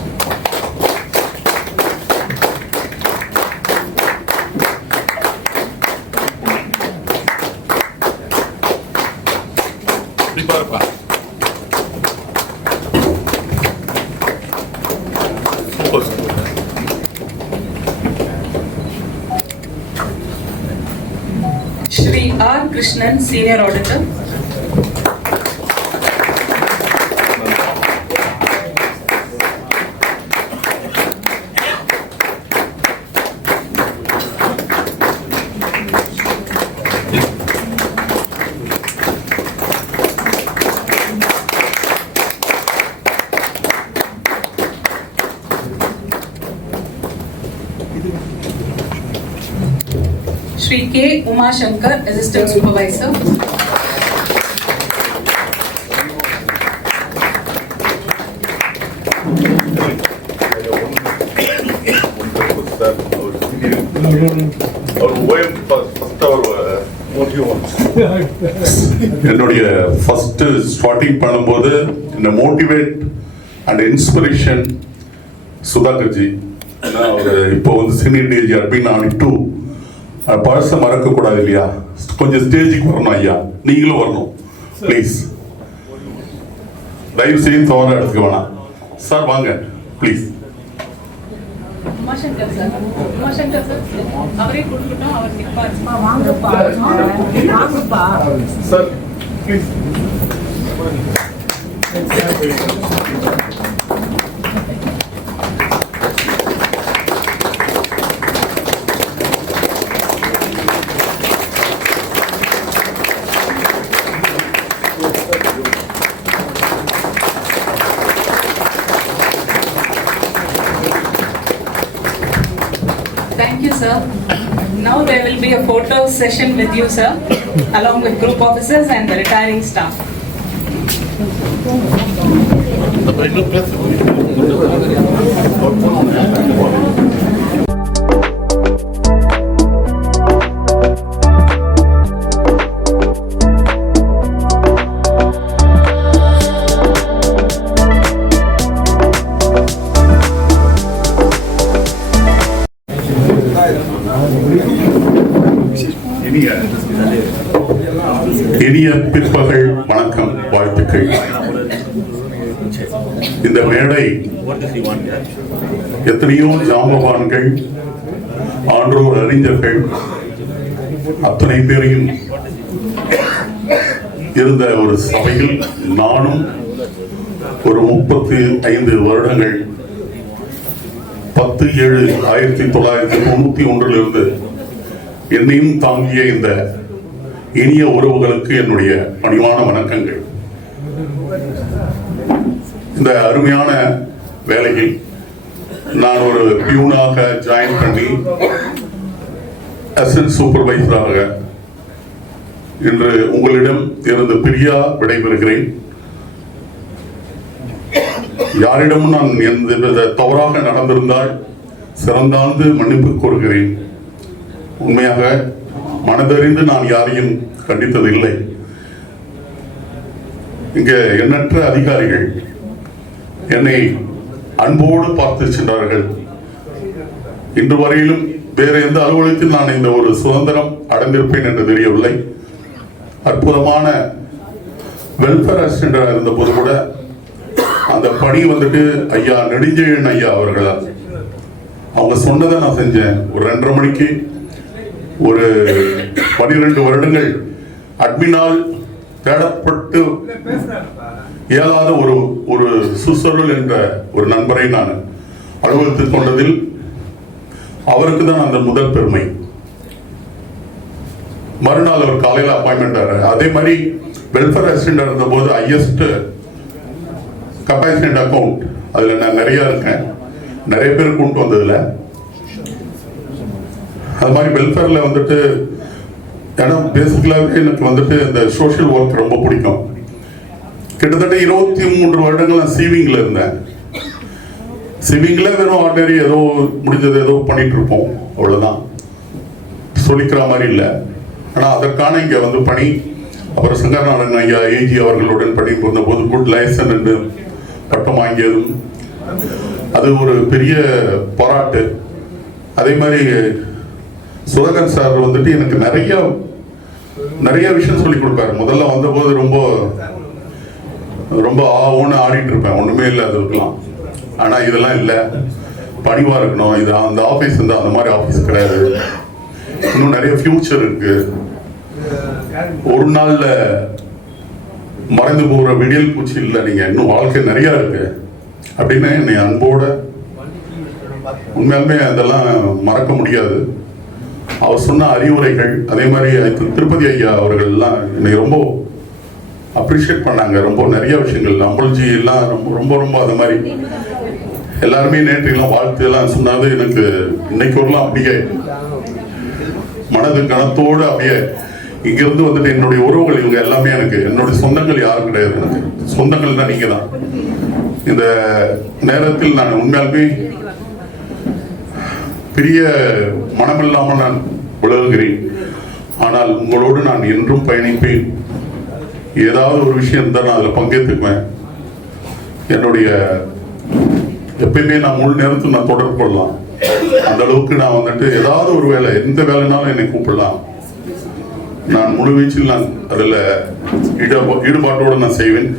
Shri R. Krishnan, Senior Auditor. Shri K. Umashankar, Assistant Supervisor. என்னுடைய first starting பண்ணும்போது இந்த motivate and inspiration சுதாகர்ஜி, அவர் இப்போ வந்து senior டிஜி admin audit 2 பழச மறக்கக்கூடாது இல்லையா, கொஞ்சம் ஸ்டேஜுக்கு வரணும் ஐயா, நீங்களும் வரணும் ப்ளீஸ். தயவு செய்து தவறாக எடுத்துக்க வேணாம் சார், வாங்க please. Umashankar sir, Umashankar sir அவரே கொடுக்கட்டும், அவர் நிற்பார். வாங்கப்பா sir please. Thank you, sir. Now there will be a photo session with you, sir, along with group officers and the retiring staff. இனிய பிற்பகல் வணக்கம், வாழ்த்துக்கள். இந்த மேடை எத்தனையோ ஜாம்பவான்கள், ஆன்றோர் அறிஞர்கள் அத்தனை பேரையும் இருந்த ஒரு சபையில் நானும் ஒரு 35 வருடங்கள் 10/7/1991 என்னையும் தாங்கிய இந்த இனிய உறவுகளுக்கு என்னுடைய பணிவான வணக்கங்கள். இந்த அருமையான வேலையில் நான் ஒரு பியூனாக ஜாயின் பண்ணி அசிஸ்டன்ட் சூப்பர்வைசராக இன்று உங்களிடம் இருந்து பிரியா விடைபெறுகிறேன். யாரிடமும் நான் எந்த தவறாக நடந்திருந்தால் சிறந்தாழ்ந்து மன்னிப்பு கோருகிறேன். உண்மையாக மனதறிந்து நான் யாரையும் கண்டித்ததில்லை. இங்கே எண்ணற்ற அதிகாரிகள் என்னை அன்போடு பார்த்து சென்றார்கள். இன்று வரையிலும் வேற எந்த அலுவலகத்தில் நான் இந்த ஒரு சுதந்திரம் அடைந்திருப்பேன் என்று தெரியவில்லை. அற்புதமான வெல்ஃபேர் அசிஸ்டன்டாக இருந்த போது கூட அந்த பணி வந்துட்டு ஐயா நெடுஞ்செழியன் ஐயா அவர்களால் அவங்க சொன்னதை நான் செஞ்சேன். ஒரு 2:30 மணிக்கு ஒரு 12 வருடங்கள் அட்மினால் தேடப்பட்டு இயலாத ஒரு சுசருள் என்ற ஒரு நண்பரை நான் அலுவலகத்தில் கொண்டதில் அவருக்கு தான் அந்த முதல் பெருமை. மறுநாள் அவர் காலையில் அப்பாயின்மெண்ட். அதே மாதிரி வெல்ஃபேர் அசிஸ்டன்ட் இருந்த போது ஹையஸ்ட் கப்பாசிட்டி அக்கௌண்ட் அதுல நான் நிறைய இருக்கேன், நிறைய பேர் கொண்டு வந்ததுல. அது மாதிரி வெல்ஃபேர்ல வந்துட்டு ஏன்னா பேசிக்கலாகவே எனக்கு வந்துட்டு இந்த சோஷியல் ஒர்க் ரொம்ப பிடிக்கும். கிட்டத்தட்ட 23 வருடங்கள் நான் சிவிங்ல இருந்தேன். சிவிங்ல வெறும் ஆர்டினரி ஏதோ முடிஞ்சது ஏதோ பண்ணிட்டு இருப்போம், அவ்வளவுதான், சொல்லிக்கிற மாதிரி இல்லை. ஆனா அதற்கான இங்க வந்து பணி, அப்புறம் சங்கரநாதன் ஐயா ஏஜி அவர்களுடன் பணி புரிந்த போது குட் லைசன் என்று பட்டம் வாங்கியதும் அது ஒரு பெரிய பாராட்டு. அதே மாதிரி சுதாகர் சார் வந்துட்டு எனக்கு நிறைய விஷயம் சொல்லி கொடுப்பாரு. முதல்ல வந்த போது ரொம்ப ஆவுன்னு ஆடிட்டு இருப்பேன், ஒண்ணுமே இல்லை அது இருக்கலாம். ஆனா இதெல்லாம் இல்லை, பணிவா இருக்கணும், இது அந்த ஆபீஸ் இருந்தா அந்த மாதிரி ஆபீஸ் கிடையாது, இன்னும் நிறைய ஃபியூச்சர் இருக்கு, ஒரு நாள்ல மறைந்து போகிற விடியல் பூச்சி இல்லை, நீங்க இன்னும் வாழ்க்கை நிறைய இருக்கு அப்படின்னு என்னை அன்போட, உண்மையாலுமே அதெல்லாம் மறக்க முடியாது. அவர் சொன்ன அறிவுரைகள், அதே மாதிரி திருப்பதி ஐயா அவர்கள் எல்லாம் என்னை ரொம்ப அப்ரிஷியேட் பண்ணாங்க. ரொம்ப நிறைய விஷயங்கள் அம்பல்ஜி எல்லாம் ரொம்ப ரொம்ப அது மாதிரி எல்லாருமே நேற்று எல்லாம் வாழ்த்து எல்லாம் சொன்னாது எனக்கு இன்னைக்கு வரலாம் அப்படியே. மனது கனத்தோடு அப்படியே இங்கிருந்து வந்துட்டு என்னுடைய உறவுகள் இவங்க எல்லாமே எனக்கு என்னுடைய சொந்தங்கள் யாரும் கிடையாது. எனக்கு சொந்தங்கள்னா நீங்க தான். இந்த நேரத்தில் நான் உண்மையாலுமே பெரிய மனமில்லாமல் நான் உலகுகிறேன். ஆனால் உங்களோடு நான் என்றும் பயணிப்பேன். ஏதாவது ஒரு விஷயம் இருந்தால் நான் அதில் பங்கேற்றுக்குவேன். என்னுடைய எப்பயுமே நான் முழு நேரத்தில் நான் தொடர்பு கொள்ளலாம். அந்த அளவுக்கு நான் வந்துட்டு ஏதாவது ஒரு வேலை, எந்த வேலைனாலும் என்னை கூப்பிடலாம். நான் முழு வீச்சில் நான் அதில் ஈடுபாட்டோடு நான் செய்வேன்.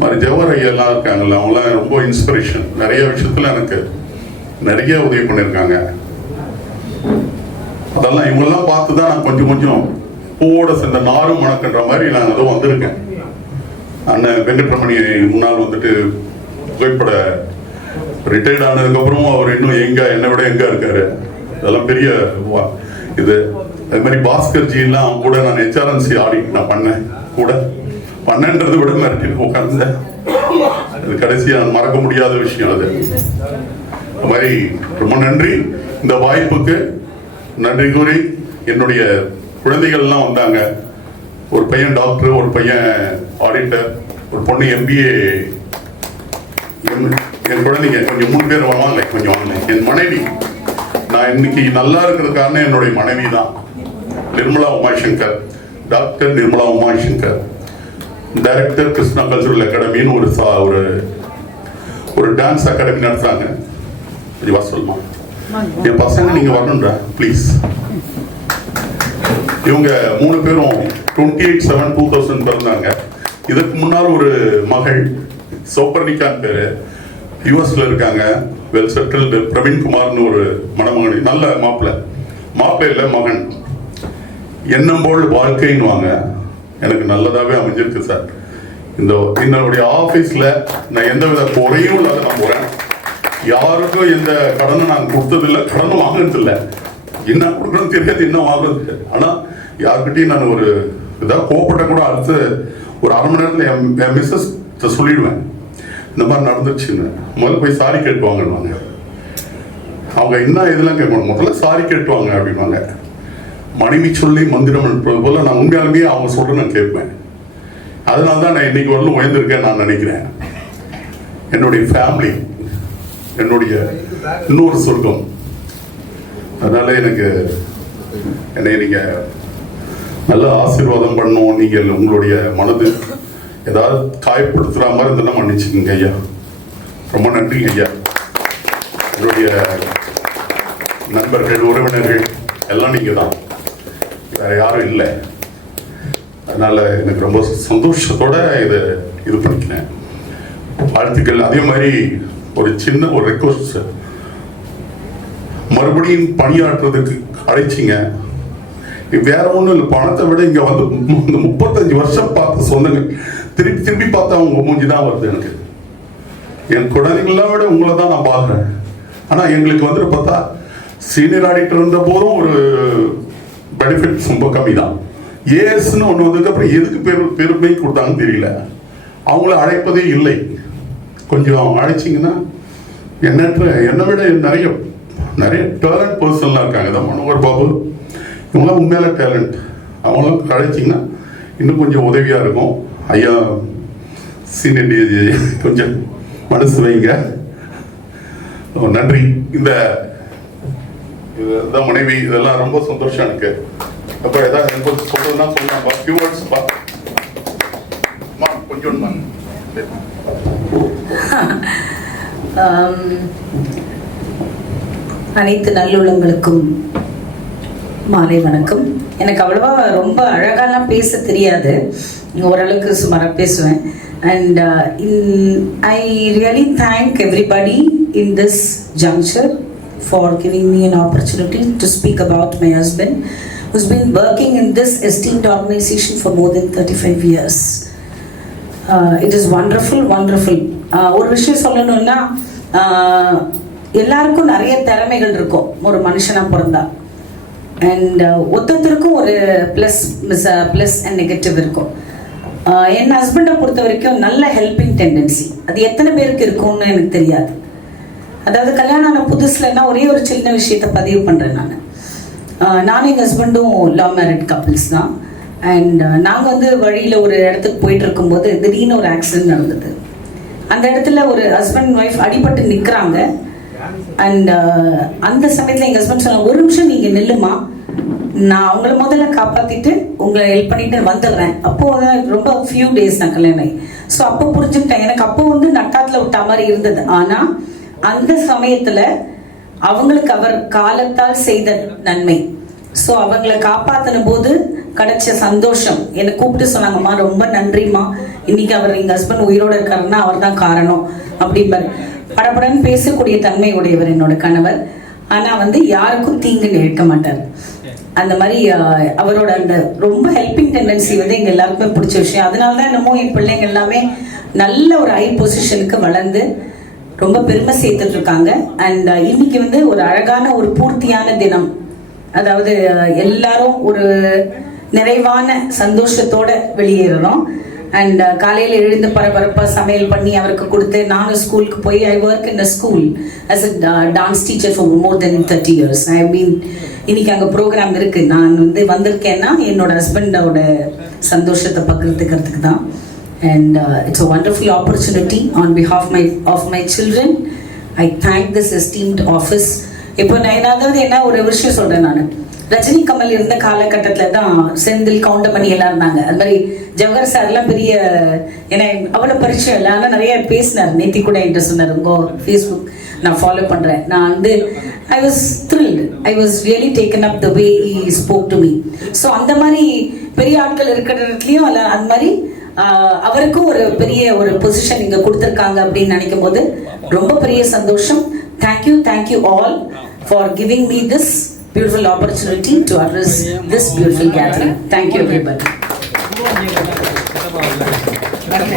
மாதிரி ஜவஹர் ஐயா எல்லாம் இருக்காங்கல்ல, அவங்களாம் ரொம்ப இன்ஸ்பிரேஷன். நிறைய விஷயத்தில் எனக்கு நிறைய உதவி பண்ணியிருக்காங்க. அதெல்லாம் இவங்கெல்லாம் பார்த்து தான் நான் கொஞ்சம் கொஞ்சம் பூவோட சேர்ந்த நாரும் மணக்குன்ற மாதிரி நான் அதுவும் வந்திருக்கேன். அண்ணன் வெங்கட்ரமணி முன்னால் வந்துட்டு புகைப்பட ரிட்டையர்ட் ஆனதுக்கப்புறமும் அவர் இன்னும் என்னை விட எங்க இருக்காரு. அதெல்லாம் பெரிய இது. அது மாதிரி பாஸ்கர்ஜி எல்லாம் கூட நான் HRNC ஆடிட் நான் பண்ணேன். கூட பண்ணன்றதை விட மிரட்டிட்டு உட்கார்ந்தேன். அது கடைசியாக நான் மறக்க முடியாத விஷயம். அது மாதிரி ரொம்ப நன்றி. இந்த வாய்ப்புக்கு நன்றி கூறி என்னுடைய குழந்தைகள்லாம் வந்தாங்க. ஒரு பையன் டாக்டர், ஒரு பையன் ஆடிட்டர், ஒரு பொண்ணு MBA. என் குழந்தைங்க கொஞ்சம் 3 பேர் வருவாங்க. கொஞ்சம் வாங்க. என் மனைவி, நான் இன்னைக்கு நல்லா இருக்கிறது காரணம் என்னுடைய மனைவி தான். Nirmala Umashankar, doctor Nirmala Umashankar, director Krishna cultural அகாடமின்னு ஒரு டான்ஸ் அகாடமி நடத்துறாங்க. கொஞ்சம் சொல்லுமா என் பசங்க நீங்க வரணும்டா ப்ளீஸ். இவங்க 3 பேரும் 28/7/2000 பிறந்தாங்க. இதுக்கு முன்னால் ஒரு மகள் சோப்பர்னிகான் பேரு, US இருக்காங்க, வெல் செட்டில்டு. பிரவீன்குமார்னு ஒரு மணமகன், நல்ல மாப்பிள்ளை இல்லை மகன். எண்ணம் போல் வாழ்க்கைன்னு எனக்கு நல்லதாவே அமைஞ்சிருக்கு சார். என்னுடைய ஆபீஸ்ல நான் எந்தவித குறையும் இல்லாத நான் போறேன். யாருக்கும் எந்த கடனை நான் கொடுத்ததில்லை, கடனும் வாங்கினதில்லை. என்ன கொடுக்கணும் தெரியாது, என்ன வாங்குறது. ஆனா யாருக்கிட்டையும் நான் ஒரு ஏதாவது கோபப்பட்ட கூட அடுத்து ஒரு 1/2 மணி நேரத்துல என் மிஸ்ஸஸ் சொல்லிடுவேன், இந்த மாதிரி நடந்துச்சுன்னு. முதல்ல போய் சாரி கேட்டுவாங்க. அவங்க என்ன இதெல்லாம் கேட்கணும், முதல்ல சாரி கேட்டுவாங்க அப்படின்வாங்க. மனைவி சொல்லி மந்திரம் போல நான் உண்மையாலுமே அவங்க சொல்ற நான் கேட்பேன். அதனால தான் நான் இன்னைக்கு வரலும் உயர்ந்திருக்கேன் நான் நினைக்கிறேன். என்னுடைய ஃபேமிலி என்னுடைய இன்னொரு சொர்க்கம். அதனால என்னை நீங்க நல்ல ஆசீர்வாதம் பண்ணுவோம். நீங்கள் உங்களுடைய மனது ஏதாவது காயப்படுத்துற மாதிரி இருந்தா மன்னிச்சுக்கோங்க ஐயா. ரொம்ப நன்றி ஐயா. என்னுடைய நண்பர்கள், உறவினர்கள் எல்லாம் நீங்க தான், வேற யாரும் இல்லை. அதனால எனக்கு ரொம்ப சந்தோஷத்தோட இது பண்ணிக்கிறேன். வாழ்த்துக்கள். அதே மாதிரி ஒரு சின்ன ஒரு ரெக்வஸ்ட் சார், மறுபடியும் பணியாற்றுறதுக்கு அழைச்சிங்க. வேற ஒன்றும் இல்லை, பணத்தை விட இங்க வந்து இந்த 35 வருஷம் பார்த்த சொந்தங்கள் திருப்பி பார்த்தா உங்க மூஞ்சி தான் வருது. எனக்கு என் குழந்தைங்களெல்லாம் விட உங்களை தான் நான் பார்க்குறேன். ஆனா எங்களுக்கு வந்துட்டு பார்த்தா சீனியர் ஆடிட்டர் இருந்த போதும் ஒரு பெனிஃபிட்ஸ் ரொம்ப கம்மி தான். ஏஎஸ்ன்னு ஒன்று வந்ததுக்கு அப்புறம் எதுக்கு பெருமை கொடுத்தாங்கன்னு தெரியல. அவங்கள அழைப்பதே இல்லை. கொஞ்சம் அழைச்சிங்கன்னா என்னை விட நிறைய டேலண்ட் பர்சன்லாம் இருக்காங்க. இதான் மனோகர் பாபு, இவங்களாம் உண்மையில டேலண்ட். அவங்களாம் அழைச்சிங்கன்னா இன்னும் கொஞ்சம் உதவியாக இருக்கும். ஐயா சீனியர் கொஞ்சம் மனசு வைங்க. நன்றி. இதுதான் மனைவி, இதெல்லாம் ரொம்ப சந்தோஷம் எனக்கு. அப்ப ஏதாவது எனக்கு சொல்றதுன்னா சொல்லலாம்ப்பா. ஃபியூ வேர்ட்ஸ் பா. கொஞ்சம் அனைத்து நல்லுள்ளங்களுக்கும் மாலை வணக்கம். எனக்கு அவ்வளவா ரொம்ப அழகாலாம் பேச தெரியாது, ஓரளவுக்கு சுமாராக பேசுவேன். And I really thank everybody in this juncture for giving me an opportunity to speak about my husband, who's been working in this esteemed organization for more than 35 years. It is wonderful. ஒரு விஷயம் சொல்லணும்னா, எல்லாருக்கும் நிறைய திறமைகள் இருக்கும் ஒரு மனுஷனா பிறந்தா. அண்ட் ஒருத்தருக்கும் ஒரு ப்ளஸ் அண்ட் நெகட்டிவ் இருக்கும். என் ஹஸ்பண்டை பொறுத்த வரைக்கும் நல்ல ஹெல்பிங் டெண்டன்சி, அது எத்தனை பேருக்கு இருக்கும்னு எனக்கு தெரியாது. அதாவது கல்யாணம் ஆன புதுசுலன்னா ஒரே ஒரு சின்ன விஷயத்த பதிவு பண்ணுறேன் நான். நானும் எங்கள் ஹஸ்பண்டும் லவ் மேரிட் கப்பிள்ஸ் தான். அண்ட் நாங்கள் வந்து வழியில் ஒரு இடத்துக்கு போயிட்டு இருக்கும்போது திடீர்னு ஒரு ஆக்சிடென்ட் நடந்தது. அந்த இடத்துல ஒரு ஹஸ்பண்ட் ஒய்ஃப் அடிபட்டு நிற்கிறாங்க. அண்ட் அந்த சமயத்தில் எங்கள் ஹஸ்பண்ட் சொன்னாங்க, ஒரு நிமிஷம் நீங்கள் நில்லுமா, நான் அவங்கள முதல்ல காப்பாற்றிட்டு உங்களை ஹெல்ப் பண்ணிட்டு வந்துடுறேன். அப்போது ரொம்ப ஃபியூ டேஸ் நான் கல்யாணம் ஆகி. ஸோ அப்போ புரிஞ்சுக்கிட்டேன். எனக்கு அப்போ வந்து நட்டாத்தில் விட்ட மாதிரி இருந்தது. ஆனால் அந்த சமயத்தில் அவங்களுக்கு அவர் காலத்தால் செய்த நன்மை, ஸோ அவங்கள காப்பாற்றின போது கிடைச்ச சந்தோஷம் என்னை கூப்பிட்டு சொன்னாங்கம்மா, ரொம்ப நன்றிம்மா, இன்னைக்கு அவர் எங்கள் ஹஸ்பண்ட் உயிரோடு இருக்காருன்னா அவர் தான் காரணம் அப்படிம்பாரு. படப்படன்னு பேசக்கூடிய தன்மை உடையவர் என்னோட கணவர். ஆனால் வந்து யாருக்கும் தீங்கு நினைக்க மாட்டார். அந்த மாதிரி அவரோட அந்த ரொம்ப ஹெல்பிங் டெண்டன்சி வந்து எங்கள் எல்லாருக்குமே பிடிச்ச விஷயம். அதனால தான் என்னமோ என் பிள்ளைங்க எல்லாமே நல்ல ஒரு ஹை பொசிஷனுக்கு வளர்ந்து ரொம்ப பெருமை சேர்த்துட்டு இருக்காங்க. அண்ட் இன்னைக்கு வந்து ஒரு அழகான ஒரு பூர்த்தியான தினம். அதாவது எல்லாரும் ஒரு நிறைவான சந்தோஷத்தோட வெளியேறணும். அண்ட் காலையில் எழுந்து பரபரப்பாக சமையல் பண்ணி அவருக்கு கொடுத்து, நானும் ஸ்கூலுக்கு போய் I work in a school as a dance teacher for more then 30 years. ஐ மீன் இன்னைக்கு அங்கே ப்ரோக்ராம் இருக்கு. நான் வந்து வந்திருக்கேன்னா என்னோட ஹஸ்பண்டோட சந்தோஷத்தை பகிர்ந்துக்கிறதுக்கு தான். And it's a wonderful opportunity on behalf of my children. I thank this esteemed office. இப்போ நான் அதாவது என்ன ஒரு விஷயம் சொல்றேன், நான் ரஜினி கமல் இருந்த காலகட்டத்தில் தான் செந்தில் கவுண்டமணி எல்லாம் இருந்தாங்க. அது மாதிரி ஜவஹர் சார்லாம் பெரிய, ஏன்னா அவ்வளோ பரிச்சயம் இல்லை, ஆனால் நிறைய பேசினார். நேத்தி கூட என்கிட்ட சொன்னார், உங்கள் ஃபேஸ்புக் நான் ஃபாலோ பண்ணுறேன். நான் வந்து I was thrilled, I was really taken up the way he spoke to me. So அந்த மாதிரி பெரிய ஆட்கள் இருக்கிற இடத்துலையும் அல்ல, அந்த மாதிரி அவருக்கும் ஒரு பெரிய ஒரு பொசிஷன் இங்கே கொடுத்துருக்காங்க அப்படின்னு நினைக்கும் போது ரொம்ப பெரிய சந்தோஷம். Thank you all for giving me this beautiful opportunity to address this beautiful gathering. Thank you everybody.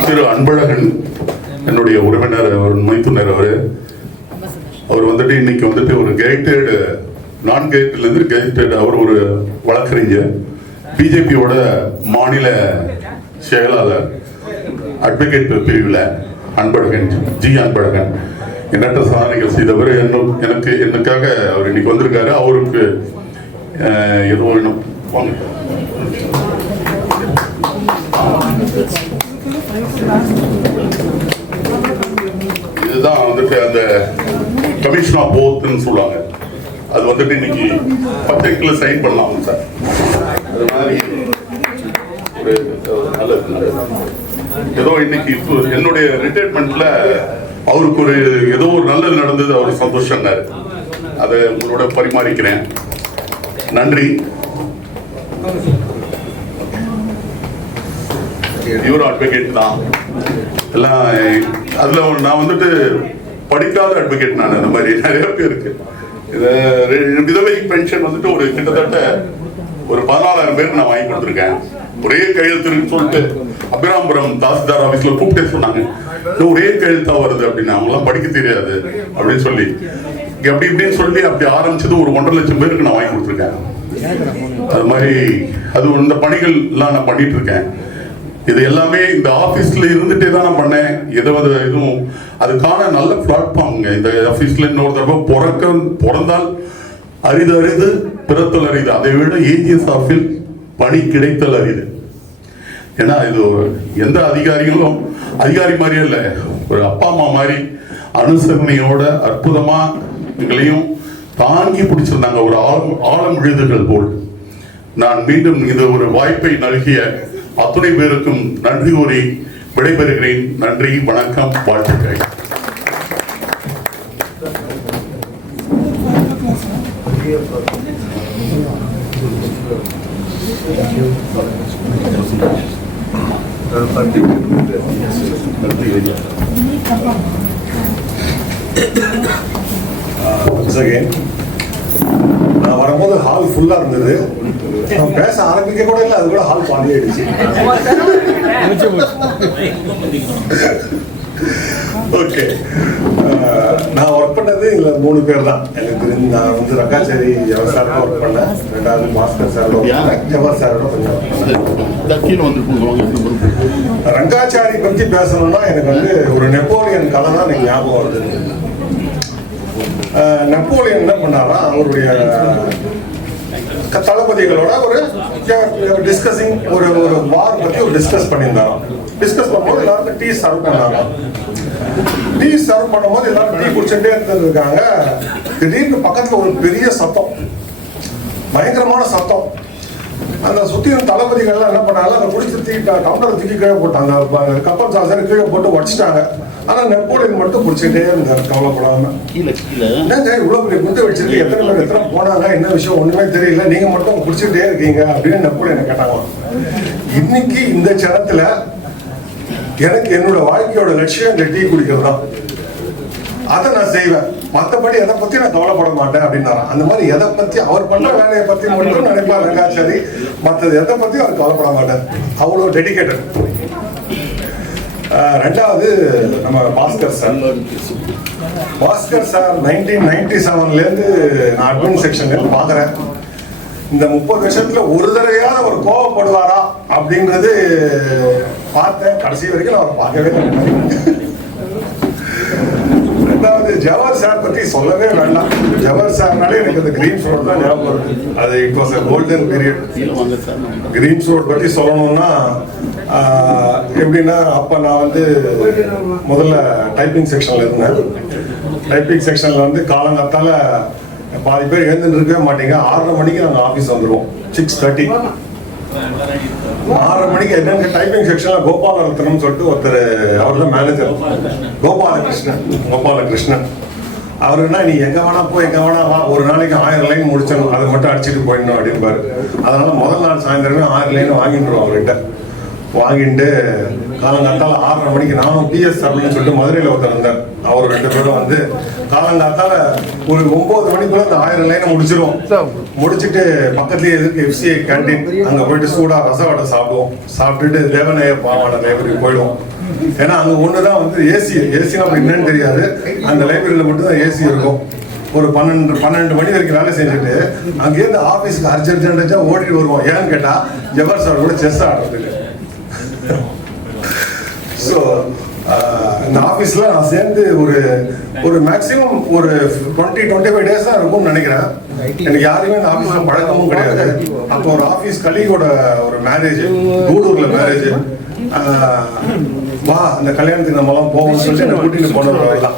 திரு அன்பழகன் என்னுடைய உறவினர், அவர் மைத்துனர். அவர் வந்துட்டு இன்னைக்கு வந்துட்டு ஒரு கேட்டட், நான் கேட்டட்லேருந்து கேட்டட், அவர் ஒரு வழக்கறிஞர், பிஜேபியோட மாநில செயலாளர், அட்வொகேட் பிரிவில் அன்பழகன், ஜி அன்பழகன் எண்ணற்ற சாதனைகள் செய்தவர். எனக்காக அவர் இன்னைக்கு வந்திருக்காரு. அவருக்கு ஏதோ இதுதான் வந்துட்டு அந்த கமிஷன் ஆஃப் போத்ன்னு சொல்லுவாங்க. அது வந்துட்டு இன்னைக்கு 10 சைன் பண்ணலாம் சார். அது மாதிரி ஒரு நல்லது. ஏதோ இன்னைக்கு என்னுடைய ரிட்டையர்மெண்ட்ல அவருக்கு ஒரு ஏதோ ஒரு நல்லது நடந்தது, அவர் சந்தோஷம்னாரு. அதை உங்களோட பரிமாறிக்கிறேன். நன்றி. இவரும் அட்வொகேட் தான் எல்லாம். அதுல நான் வந்துட்டு படிக்காத அட்வொகேட். நான் அந்த மாதிரி நிறைய பேருக்கு விதவை பென்ஷன் வந்துட்டு ஒரு கிட்டத்தட்ட ஒரு 14,000 பேருக்கு நான் வாங்கி கொடுத்துருக்கேன். ஒரே கையெழுத்துன்னு சொல்லிட்டு அபிராம்பரம் தாசில்தார் ஆபீஸ்ல கூப்பிட்டே சொன்னாங்க, ஒரே கையெழுத்தா வருது அப்படின்னு. அவங்களாம் படிக்க தெரியாது அப்படின்னு சொல்லி அப்படி இப்படின்னு சொல்லி அப்படி ஆரம்பிச்சது ஒரு 1.5 லட்சம் பேருக்கு நான் வாங்கி கொடுத்துருக்கேன். அது மாதிரி அது இந்த பணிகள் எல்லாம் நான் பண்ணிட்டு இருக்கேன். இது எல்லாமே இந்த ஆபீஸ்ல இருந்துட்டே தான் நான் பண்ணேன். எதுவும் அதுக்கான நல்ல பிளாட்ஃபார்ம்ங்க இந்த ஆபீஸ்ல. இன்னொரு தடவை பிறந்தால் அரிது பிறத்தல் அரிது. அதை விட ஏஜிஎஸ் ஆஃபீஸ் பணி கிடைத்தல் அரிது. ஏன்னா இது எந்த அதிகாரிகளும் அதிகாரி மாதிரியே இல்லை, ஒரு அப்பா அம்மா மாதிரி அனுசரணையோட அற்புதமா எங்களையும் தாங்கி பிடிச்சிருந்தாங்க, ஒரு ஆழம் விழுதுகள் போல். நான் மீண்டும் இது ஒரு வாய்ப்பை நல்கிய அத்துணை பேருக்கும் நன்றி கூறி விடைபெறுகிறேன். நன்றி, வணக்கம், வாழ்த்துக்கள். நான் வரும்போது ஹால் ஃபுல்லா இருந்தது. நான் பேச ஆரம்பிக்க கூட இல்லை, அது கூட ஹால் பாதி ஆயிடுச்சு. ஓகே, நான் ஒர்க் பண்ணது இதில் 3 பேர் தான் எனக்கு தெரிஞ்சு. நான் வந்து ரங்காச்சாரி சாரோட ஒர்க் பண்ணேன், 2வது பாஸ்கர் சாரோட, ஜவஹர் சாரோட கொஞ்சம் ரங்காச்சாரி பற்றி பேசணும்னா எனக்கு வந்து ஒரு நெப்போலியன் கதை தான் எனக்கு ஞாபகம் வருது. நெப்போலியன் என்ன பண்ணாரா, அவருடைய தளபதிகளோட ஒரு டிஸ்கஸிங் ஒரு வார் பற்றி ஒரு டிஸ்கஸ் பண்ணியிருந்தாங்க. டிஸ்கஸ் பண்ணும்போது எல்லாருக்கும் டீ சர்வ் பண்ணாங்க. டீ சர்வ் பண்ணும்போது எல்லாரும் டீ குடிச்சுட்டே இருந்திருக்காங்க. திடீர்னு பக்கத்துல ஒரு பெரிய சத்தம், பயங்கரமான சத்தம். அந்த சுத்தியும் தளபதிகள்லாம் என்ன பண்ணாங்க, அந்த குடிச்சு டம்ளரை தூக்கி கீழே போட்டாங்க, கப்பல் சாசரை கீழே போட்டு உடச்சிட்டாங்க. ஆனா நெப்போலியன் மட்டும் குடிச்சுட்டே இருந்தார் கவலைப்படாம. என்னங்க இவ்வளவு பெரிய குண்டு வச்சிருக்கு, எத்தனை பேர் எத்தனை போனாங்க, என்ன விஷயம் ஒண்ணுமே தெரியல, நீங்க மட்டும் குடிச்சுட்டே இருக்கீங்க அப்படின்னு நெப்போலியனை கேட்டாங்க. இன்னைக்கு இந்த சடத்துல எனக்கு என்னோட வாழ்க்கையோட லட்சியம் இந்த டீ குடிக்கிறது தான். அதை நான் செய்வேன், மற்றபடி எதை பத்தி நான் கவலைப்பட மாட்டேன் அப்படின்னாராம். அந்த மாதிரி எதை பத்தி அவர் பண்ற வேலையை பத்தி மட்டும் நினைப்பார் ரங்காச்சாரி, மற்றது எதை பத்தி அவர் கவலைப்பட மாட்டார். அவ்வளவு டெடிகேட்டட். ரெண்டாவது நம்ம பாஸ்கர் சார். பாஸ்கர் சார் 1997 நான் அட்மின் செக்ஷன்ல பாக்குறேன். இந்த 30 வருஷத்துல ஒரு தடவையாவது அவர் கோவப்படுவாரா அப்படின்றது பார்த்தேன். கடைசி வரைக்கும் நான் அவர் பார்க்கவே இல்லை. ரெண்டாவது ஜவஹர் சார் பத்தி சொல்லவே வேண்டாம். ஜவஹர் சார்னாலே எனக்கு அந்த கிரீன் ரோட் தான் ஞாபகம் வருது. அது it was a golden period. Green road பத்தி சொல்லணும்னா எப்படின்னா, அப்ப நான் முதல்ல டைப்பிங் செக்ஷன்ல இருந்தேன். டைப்பிங் செக்ஷன்ல காலங்காத்தால பாதி பேர் எழுந்துட்டு இருக்கவே மாட்டீங்க. 6:30 மணிக்கு நாங்கள் ஆஃபீஸ் வந்துடுவோம். 6:30 6:30 மணிக்கு என்னங்க டைப்பிங் செக்ஷன்ல கோபாலரத்னம் சொல்லிட்டு ஒருத்தர், அவர் தான் மேனேஜர், கோபாலகிருஷ்ணன். அவருன்னா நீ எங்க வேணா போ, எங்க வேணா வா, ஒரு நாளைக்கு 1000 லைன் முடிச்சிடணும், அதை மட்டும் அடிச்சுட்டு போயிடணும் அப்படின்பாரு. அதனால முதல் நாள் சாயந்தரமே 1000 லைன் வாங்கிட்டுருவோம் அவர்கிட்ட. வாங்கிட்டு காலங்காத்தால 6:30 மணிக்கு நானும் பிஎஸ் அப்படின்னு சொல்லிட்டு மதுரையில் ஒருத்தர் இருந்தார். அவர் 2 பேரும் காலங்காத்தால ஒரு 9 மணிக்குள்ள அந்த 1000 லைனை முடிச்சிருவோம். முடிச்சுட்டு பக்கத்துலயே எதுக்கு எஃப்சிஐ கேண்டீன், அங்க போயிட்டு சூடா ரசவடை சாப்பிடுவோம். சாப்பிட்டுட்டு தேவநேய பாவான லைப்ரரி போயிடுவோம். ஏன்னா அங்க ஒண்ணுதான் ஏசி நம்ம என்னன்னு தெரியாது. அந்த லைப்ரரியில மட்டும் தான் ஏசி இருக்கும். ஒரு 12 மணி வரைக்கும் வேலை செஞ்சுட்டு அங்கேருந்து ஆபீஸ்க்கு அர்ஜென்டா ஓடிட்டு வருவோம். ஏன்னு கேட்டா ஜவஹர் சார் கூட செஸ் ஆடுறதுக்கு. ஸோ இந்த ஆஃபீஸில் நான் சேர்ந்து ஒரு மேக்ஸிமம் ஒரு 20-25 டேஸ் தான் இருக்கும்னு நினைக்கிறேன். எனக்கு யாருமே இந்த ஆஃபீஸில் பழக்கமும் கிடையாது. அப்போ ஒரு ஆஃபீஸ் கலீகோட ஒரு மேரேஜ், கூடூரில் மேரேஜ். வா அந்த கல்யாணத்துக்கு நம்மலாம் போவோம்னு சொல்லிட்டு என்னை கூட்டிட்டு போனது.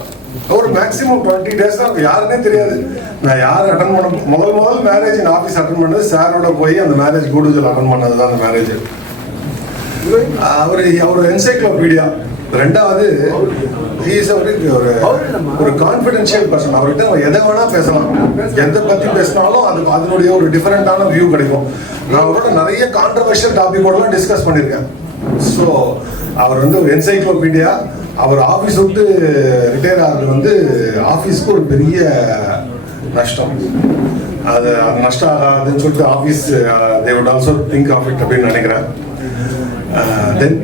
ஒரு மேக்ஸிமம் 20 டேஸ் தான். யாருன்னே தெரியாது நான் யார் அட்டன் பண்ண. முதல் மேரேஜ் இந்த ஆஃபீஸ் அட்டன் பண்ணது சாரோட போய் அந்த மேரேஜ் கூடூரில் அட்டன் பண்ணது தான் அந்த மேரேஜ். அவர் என்சைக்ளோபீடியா. ரெண்டாவது ஒரு கான்ஃபிடென்ஷியல் பர்சன். அவர்கிட்ட எதை வேணா பேசலாம், எதை பத்தி பேசினாலும் அதனுடைய ஒரு டிஃபரெண்டான வியூ கிடைக்கும். நான் அவரோட நிறைய கான்ட்ரவர்ஷியல் டாபிக்கோடலாம் டிஸ்கஸ் பண்ணியிருக்கேன். ஸோ அவர் ஒரு என்சைக்ளோபீடியா. அவர் ஆஃபீஸ் விட்டு ரிட்டையர் ஆகிறது ஆஃபீஸ்க்கு ஒரு பெரிய நஷ்டம். அது நஷ்டம் ஆகாதுன்னு சொல்லிட்டு office they would also think of it அப்படின்னு நினைக்கிறேன். தென்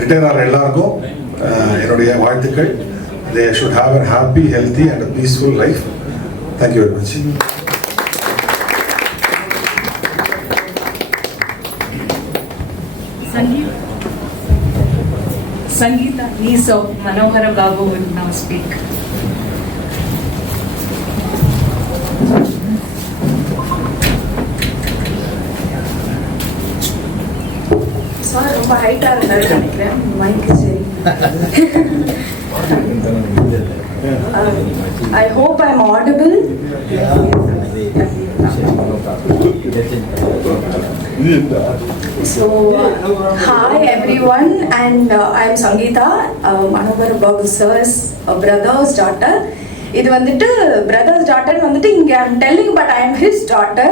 ரிட்டையர் ஆகிற எல்லாருக்கும் என்னுடைய வாழ்த்துக்கள். They should have a happy, healthy and a peaceful life. Thank you very much. Sangeeta, niece of Manohara Babu will now speak. Sir ரொம்ப ஹைட்டாக இருந்தாரு நினைக்கிறேன். மைக்கு சரி. I hope I'm audible. So, hi everyone, and I'm Sangeeta, Manohara Babu sir's brother's daughter. இது brother's daughter இங்க I'm telling, but I am his daughter.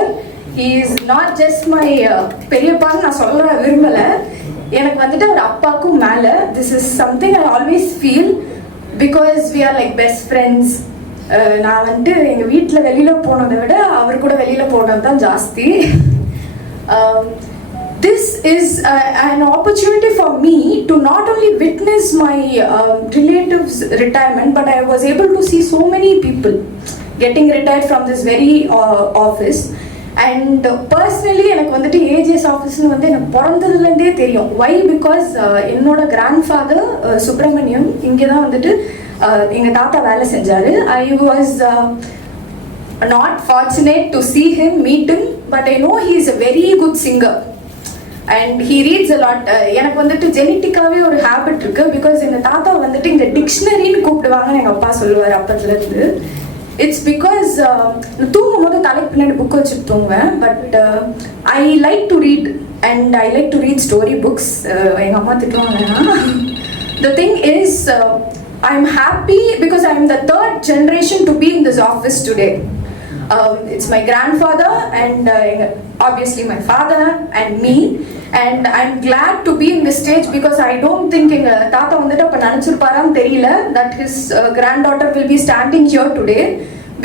He is not just my பெரியப்பான்னு நான் சொல்ல விரும்பல. எனக்கு அவர் அப்பாக்கும் மேல. This is something I always feel because we are like best friends. நான் எங்க வீட்டில் வெளியில போனதை விட அவர் கூட வெளியில போனது தான் ஜாஸ்தி. This is an opportunity for me to not only witness my relatives' retirement, but I was able to see so many people getting retired from this very office. And personally எனக்கு ஏஜிஎஸ் ஆஃபீஸ்னு எனக்கு பிறந்ததுலேருந்தே தெரியும். Why? Because என்னோட grandfather Subramaniam இங்கே தான் எங்கள் தாத்தா வேலை செஞ்சார். I was not fortunate to see him, meet him, but I know he is a very good singer. And he reads a lot. எனக்கு வந்துட்டு ஜெனட்டிக்காவே ஒரு ஹேபிட் இருக்கு. பிகாஸ் எங்கள் தாத்தா வந்துட்டு இங்கே டிக்ஷனரின்னு கூப்பிடுவாங்கன்னு எங்கள் அப்பா சொல்லுவார் அப்பத்துலேருந்து. இட்ஸ் பிகாஸ் தூங்கும் போது தலைக்கு பின்னாடி புக் வச்சுட்டு தூங்குவேன். But I like to read and I like to read story books. எங்கள் அம்மா திட்டுவாங்க. The thing is, I'm happy because I'm the third generation to be in this office today. It's my grandfather and obviously my father and me, and I'm glad to be in this stage because I don't think எங்க தாத்தா வந்துட்டு அப்ப நினைச்சிருப்பாரான்னு தெரியல that his granddaughter will be standing here today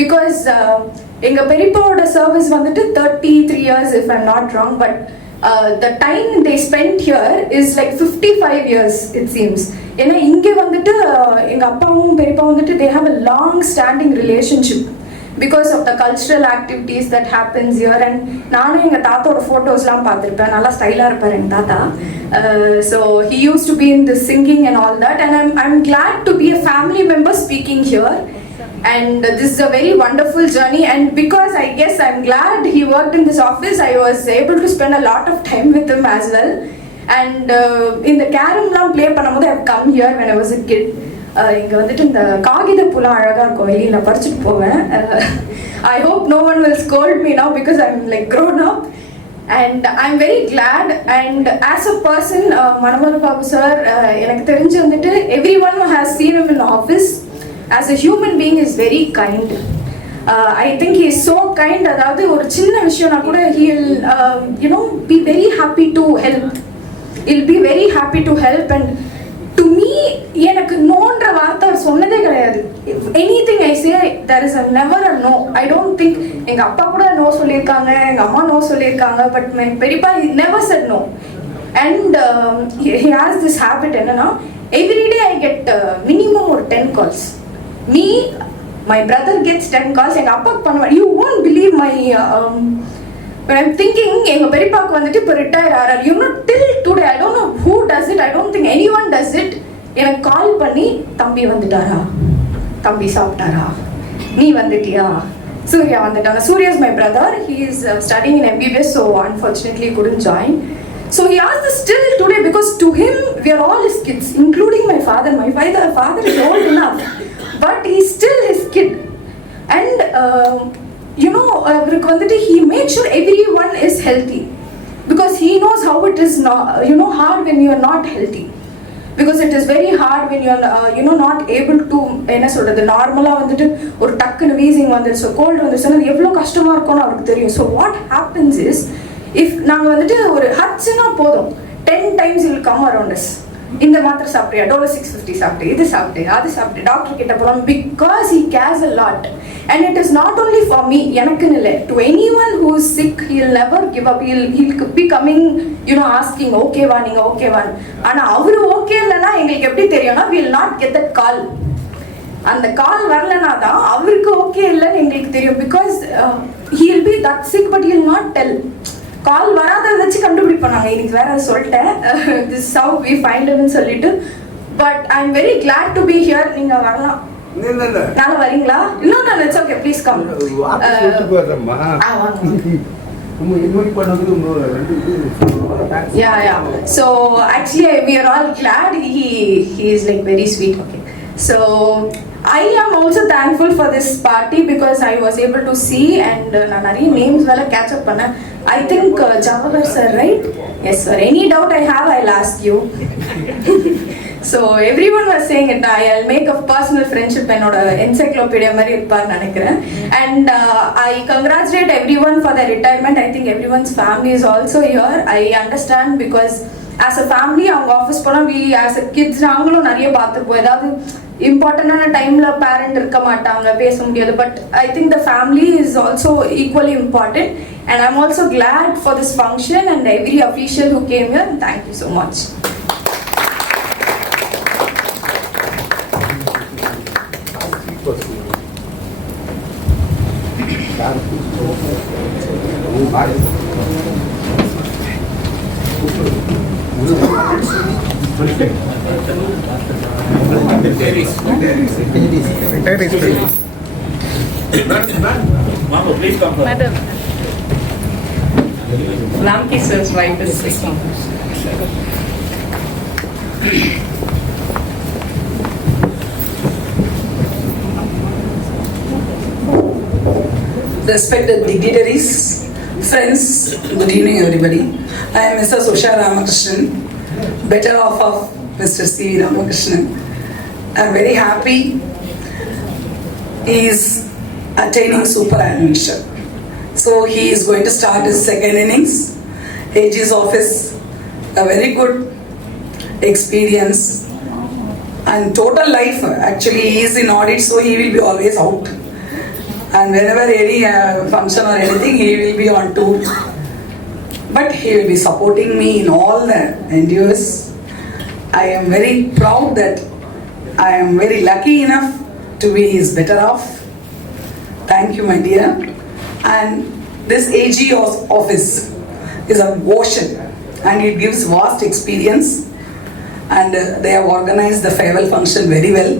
because எங்க பெரியப்பாவோட service வந்துட்டு 33 years if I'm not wrong, but the time they spent here is like 55 years it seems. ஏன்னா இங்கே வந்துட்டு எங்க அப்பாவும் பெரியப்பா வந்துட்டு they have a long standing relationship because of the cultural activities that happens here. And நானும் எங்க தாத்தாவோட ஃபோட்டோஸ்லாம் பார்த்துருப்பேன். நல்லா ஸ்டைலாக இருப்பார் எங்கள் தாத்தா. So he used to be in the singing and all that, and I'm glad to be a family member speaking here. And this is a very wonderful journey, and because I guess I'm glad he worked in this office, I was able to spend a lot of time with him as well. And in the carom play பண்ணும்போது I've come here when I was a kid. இங்கே வந்துட்டு இந்த காகித பூலாம் அழகாக இருக்கும், வெளியில் பறிச்சுட்டு போவேன். I hope no one will scold me now because I'm like grown up. And I'm very glad. And as a person, Manohar Babu sir, எனக்கு தெரிஞ்சு வந்துட்டு everyone who has seen him in the office as a human being is very kind. I think he is so kind. அதாவது ஒரு சின்ன விஷயம்னா கூட he'll be very happy to help. He'll be very happy to help. And to me, எனக்கு நோன்ற வார்த்தை சொன்னதே கிடையாது. Anything I say, there is never a no. I don't think எங்க அப்பா கூட நோ சொல்லியிருக்காங்க, எங்க அம்மா நோ சொல்லியிருக்காங்க, பட் my பெரியப்பா never said no. And he has this habit என்னன்னா, every day I get minimum or 10 calls. Me, my brother gets 10 calls. எங்க அப்பாக்கு பண்ணுவார். You won't believe my when I'm thinking எங்க பெரியப்பாக்கு வந்துட்டு இப்போ retire ஆறாரு. till today I don't know who does it. I don't think anyone does it. எனக்கு கால் பண்ணி தம்பி வந்துட்டாரா, தம்பி சாப்பிட்டாரா, நீ வந்துட்டியா, சூர்யா வந்துட்டாங்க. Surya is my brother. He is studying in MBBS, so unfortunately he couldn't join. So he asked this still today because to him we are all his kids, including my father. My father is old enough, but he's still his kid. And அவருக்கு வந்துட்டு he makes sure everyone is healthy because he knows how it is hard when you are not healthy, because it is very hard when you are not able to என்ன சொல்றது நார்மலா வந்துட்டு ஒரு டக்குன்னு wheezing வந்துருச்சு, gold வந்துருச்சுன்னா எவ்வளோ கஷ்டமா இருக்கும்னு அவருக்கு தெரியும். So what happens is, if நாங்கள் வந்துட்டு ஒரு ஹச்சுன்னா போதும் 10 times he will come around us. இந்த மாத்திரை சாப்பிட்டியா, டோலோ 650 சாப்பிட்டு, இது சாப்பிட்டு, அது சாப்பிட்டு, டாக்டர் கிட்ட போகலாம், because he cares a lot. And it is not only for me, எனக்குன்னு இல்லை, to anyone who is sick, he'll never give up. He'll be coming, asking, ஓகேவா நீங்க ஓகேவா. ஆனால் அவரு ஓகே இல்லைன்னா எங்களுக்கு எப்படி தெரியும்னா, we'll not get that call. அந்த கால் வரலனா தான் அவருக்கு ஓகே இல்லைன்னு எங்களுக்கு தெரியும். Because he'll be that sick but he'll not tell. கால் வராத வச்சு கண்டுபிடிப்போம் நாங்கள். இன்னைக்கு வேற சொல்லிட்டேன், this is how we find him சொல்லிட்டு. But I am very glad to be here. நீங்க வரலாம், நாளை வரீங்களா? இன்னொன்று it's okay, please come. Yeah. So actually we are all glad. He is like very sweet. Okay. So I am also thankful for this party because I was able to see and நான் நிறைய names வேலை catch up பண்ணேன். I think Javahar sir, right? Yes sir. Any doubt I have, I'll ask you. So everyone was saying it. I'll make a personal friendship என்னோட encyclopedia மாதிரி இருப்பார்னு நினைக்கிறேன். And I congratulate everyone for their retirement. I think everyone's family is also here. I understand because as a family அவங்க office போனால் we as a kids நாங்களும் நிறைய பார்த்துப்போம். ஏதாவது இம்பார்ட்டண்டான டைம்ல பேரண்ட் இருக்க மாட்டாங்க, பேச முடியாது. But I think the family is also equally important. And I am also glad for this function and every official who came here. Thank you so much. Retirees. Mama, please come for Madam. Ramki sir's wife is speaking. Respected dignitaries, friends, good evening everybody. I am Mrs. Usha Ramakrishnan, better off of Mr. C. Ramakrishnan. I am very happy he is attaining superannuation. So he is going to start his second innings. AG's office, a very good experience and total life. Actually he is in audit, so he will be always out. And whenever any function or anything, he will be on tour. But he will be supporting me in all the endeavors. I am very proud that I am very lucky enough to be his better off. Thank you, my dear. And this AG office is a ocean and it gives vast experience. And they have organized the farewell function very well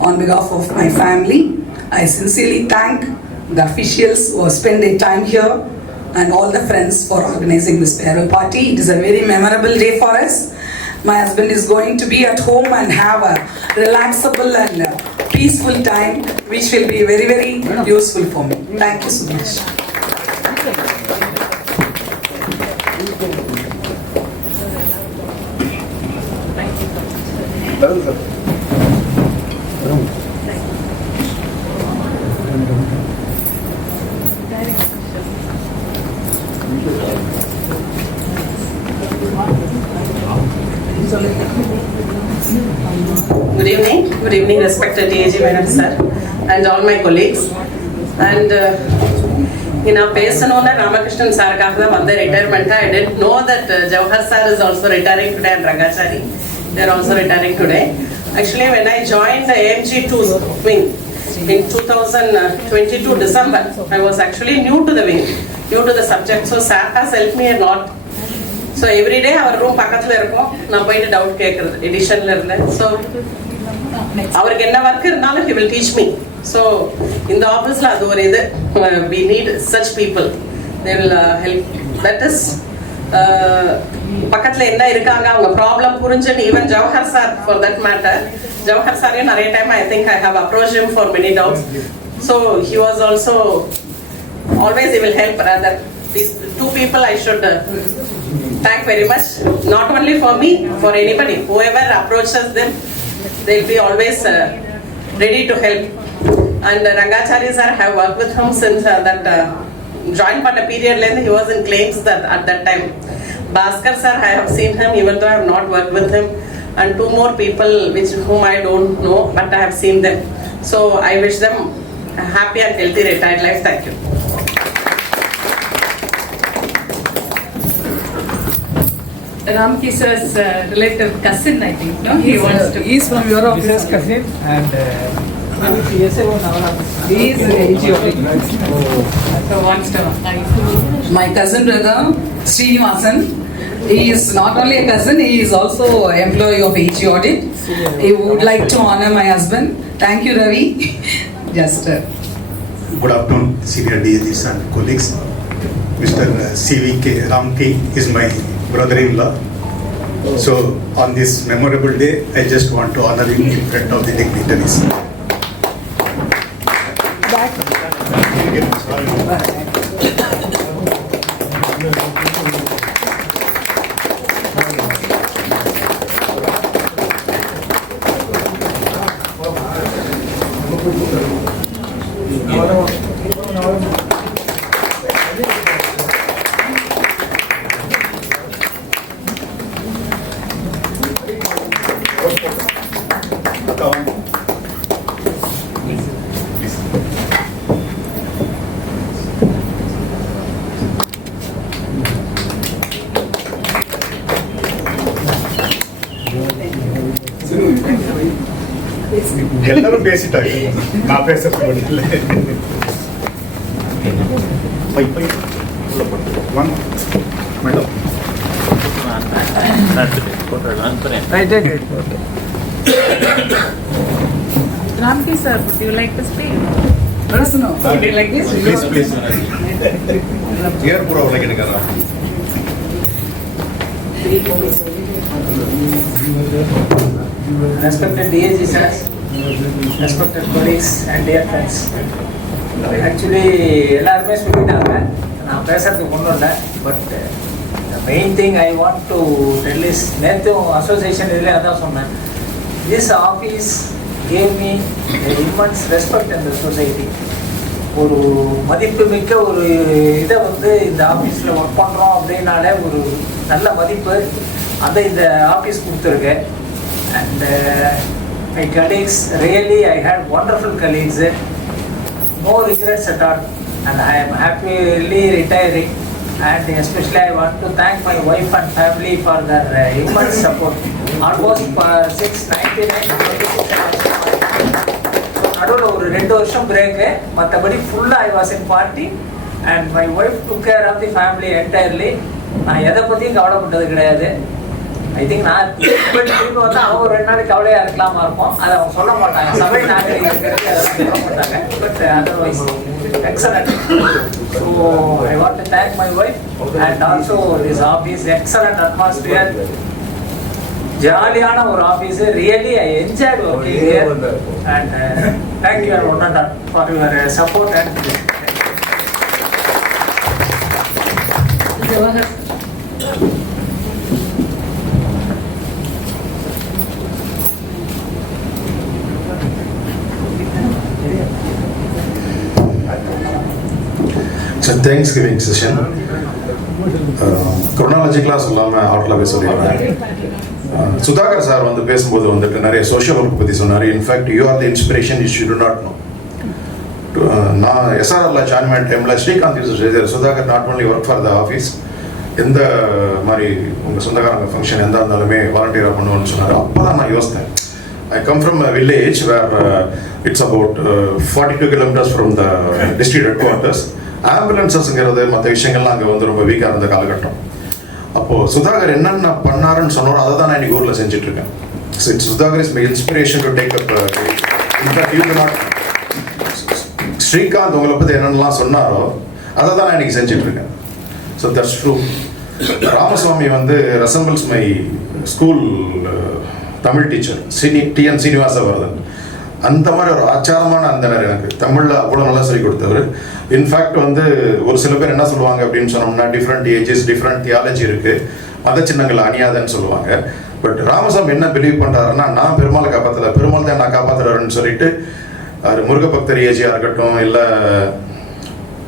on behalf of my family. I sincerely thank the officials who have spent their time here and all the friends for organizing this farewell party. It is a very memorable day for us. My husband is going to be at home and have a relaxable and peaceful time, which will be very, very useful for me. Thank you so much. Good evening, respected DAG Madam Sir, and all my colleagues. And in our Pesanona Ramakrishnan Sir Kahda retirement, I didn't know that Jawahar Sir is also retiring today and Rangachari. They are also retiring today. Actually, when I joined the AMG 2 wing in 2022 December, I was actually new to the wing, new to the subject. So Sir has helped me a lot. So every day our room பக்கத்துல இருக்கும் நான் போயிட்டு doubt கேக்குறது எடிஷன்ல இருந்தேன் so அவருக்கு என்ன work இருந்தாலும் he will teach me so இந்த ஆபீஸ்ல அது ஒரு இது we need such people they will help that is பக்கத்துல என்ன இருக்காங்க அவங்க ப்ராப்ளம் புரிஞ்சுட்டு even Jawahar sir for that matter Jawahar sir நிறைய time I think I have approached him for many doubts so he was also always he will help rather these two people I should thank very much, not only for me, for anybody, whoever approaches them, they'll be always ready to help. And Rangachari sir, I have worked with him since that joint partner period length, he was in claims that at that time. Bhaskar sir, I have seen him even though I have not worked with him. And two more people whom I don't know, but I have seen them. So I wish them a happy and healthy retired life. Thank you. Ramki sir's relative cousin, I think, no? He wants to. He's from your office, cousin, and he is AG office. So wants to. My cousin brother, Srinivasan, he is not only a cousin, he is also an employee of AG Audit. He would like to honor my husband. Thank you, Ravi. Just. Good afternoon, senior DAGs and colleagues. Mr. CVK Ramki is my brother-in-law. So on this memorable day, I just want to honor him in front of the dignitaries. எல்லாரும் பேசிட்டாங்க நான் பேசுறது இல்லை madam Ramki sir, would you like to speak? Let us know. Something like this. Please. Here, bro, like it. Respected DAG sirs, respected colleagues and dear friends. Actually, எல்லாருமே சொல்லிட்டாங்க, நான் பேசுறதுக்கு ஒன்றும் இல்லை. But the main thing I want to tell is, நேற்று association இதில் அதான் சொன்னேன். This office gave me immense respect in the society. ஒரு மதிப்பு மிக்க ஒரு இதை வந்து இந்த ஆஃபீஸில் ஒர்க் பண்ணுறோம் அப்படின்னாலே ஒரு நல்ல மதிப்பு அதை இந்த ஆஃபீஸ் கொடுத்துருக்கேன். And my colleagues, really I had wonderful colleagues, no regrets at all, and I am happily retiring. And especially I want to thank my wife and family for their immense support. Almost for 699 நடுவில் ஒரு 2 வருஷம் break, மற்றபடி ஃபுல்லாக I was in party and my wife took care of the family entirely. நான் எதை பற்றியும் கவலைப்பட்டது கிடையாது. I think நான் திரும்பி வந்து அவங்க 2 நாளைக்கு கவலையாக இருக்கலாமா இருக்கும், அதை அவங்க சொல்ல மாட்டாங்க, சபை நாங்கள் அதெல்லாம் சொல்ல மாட்டாங்க. But otherwise excellent. So I want to thank my wife and also this office, excellent atmosphere, ஜாலியான ஒரு office. Really I enjoyed working here and thank you one and all for your support and Jawahar. Thanksgiving session குரோனாலஜிக்கலாக சொல்லாமல் ஆர்டரில் போய் சொல்லிடுறேன். Sudhakar sir வந்து பேசும்போது வந்துட்டு நிறைய சோஷியல் ஒர்க் பற்றி சொன்னார். In fact you are the inspiration you should not know. நான் எஸ்ஆர்ஆரில் ஜாயின் பண்ண டைமில் Srikanth Sudhakar not only work for the office, எந்த மாதிரி உங்கள் சொந்தக்காரங்க ஃபங்க்ஷன் எந்த இருந்தாலுமே வாலண்டியராக பண்ணுவோன்னு சொன்னார். அப்போ தான் நான் யோசித்தேன், I come from a village where it's about 42 kilometers from the district headquarters. ஆம்புலன்சஸ்ங்கிறது மற்ற விஷயங்கள்லாம் அங்கே வந்து ரொம்ப வீக்காக இருந்த காலகட்டம். அப்போது சுதாகர் என்னென்ன பண்ணாருன்னு சொன்னாரோ அதை தான் நான் இன்னைக்கு ஊரில் செஞ்சுட்டு இருக்கேன். So it's Sudhakar is my inspiration to take up. In fact you not Srikanth உங்களை பற்றி என்னென்னலாம் சொன்னாரோ அதை தான் நான் இன்னைக்கு செஞ்சுட்டு இருக்கேன். So that's true. ராமசுவாமி வந்து resembles my school Tamil teacher T N Srinivasavardhan. அந்த மாதிரி ஒரு ஆச்சாரமான அந்தனர் எனக்கு தமிழில் அவ்வளோ நல்லா சொல்லி கொடுத்தவர். இன்ஃபேக்ட் வந்து ஒரு சில பேர் என்ன சொல்லுவாங்க அப்படின்னு சொன்னோம்னா, டிஃப்ரெண்ட் ஏஜஸ் டிஃப்ரெண்ட் தியாலஜி இருக்குது, மத சின்னங்கள் அணியாதன்னு சொல்லுவாங்க. பட் ராமசாமி என்ன பிலீவ் பண்ணுறாருன்னா, நான் பெருமாளை காப்பாற்றல, பெருமாள் தான் நான் காப்பாற்றுறாருன்னு சொல்லிட்டு முருகபக்தர் ஏஜியாக இருக்கட்டும், இல்லை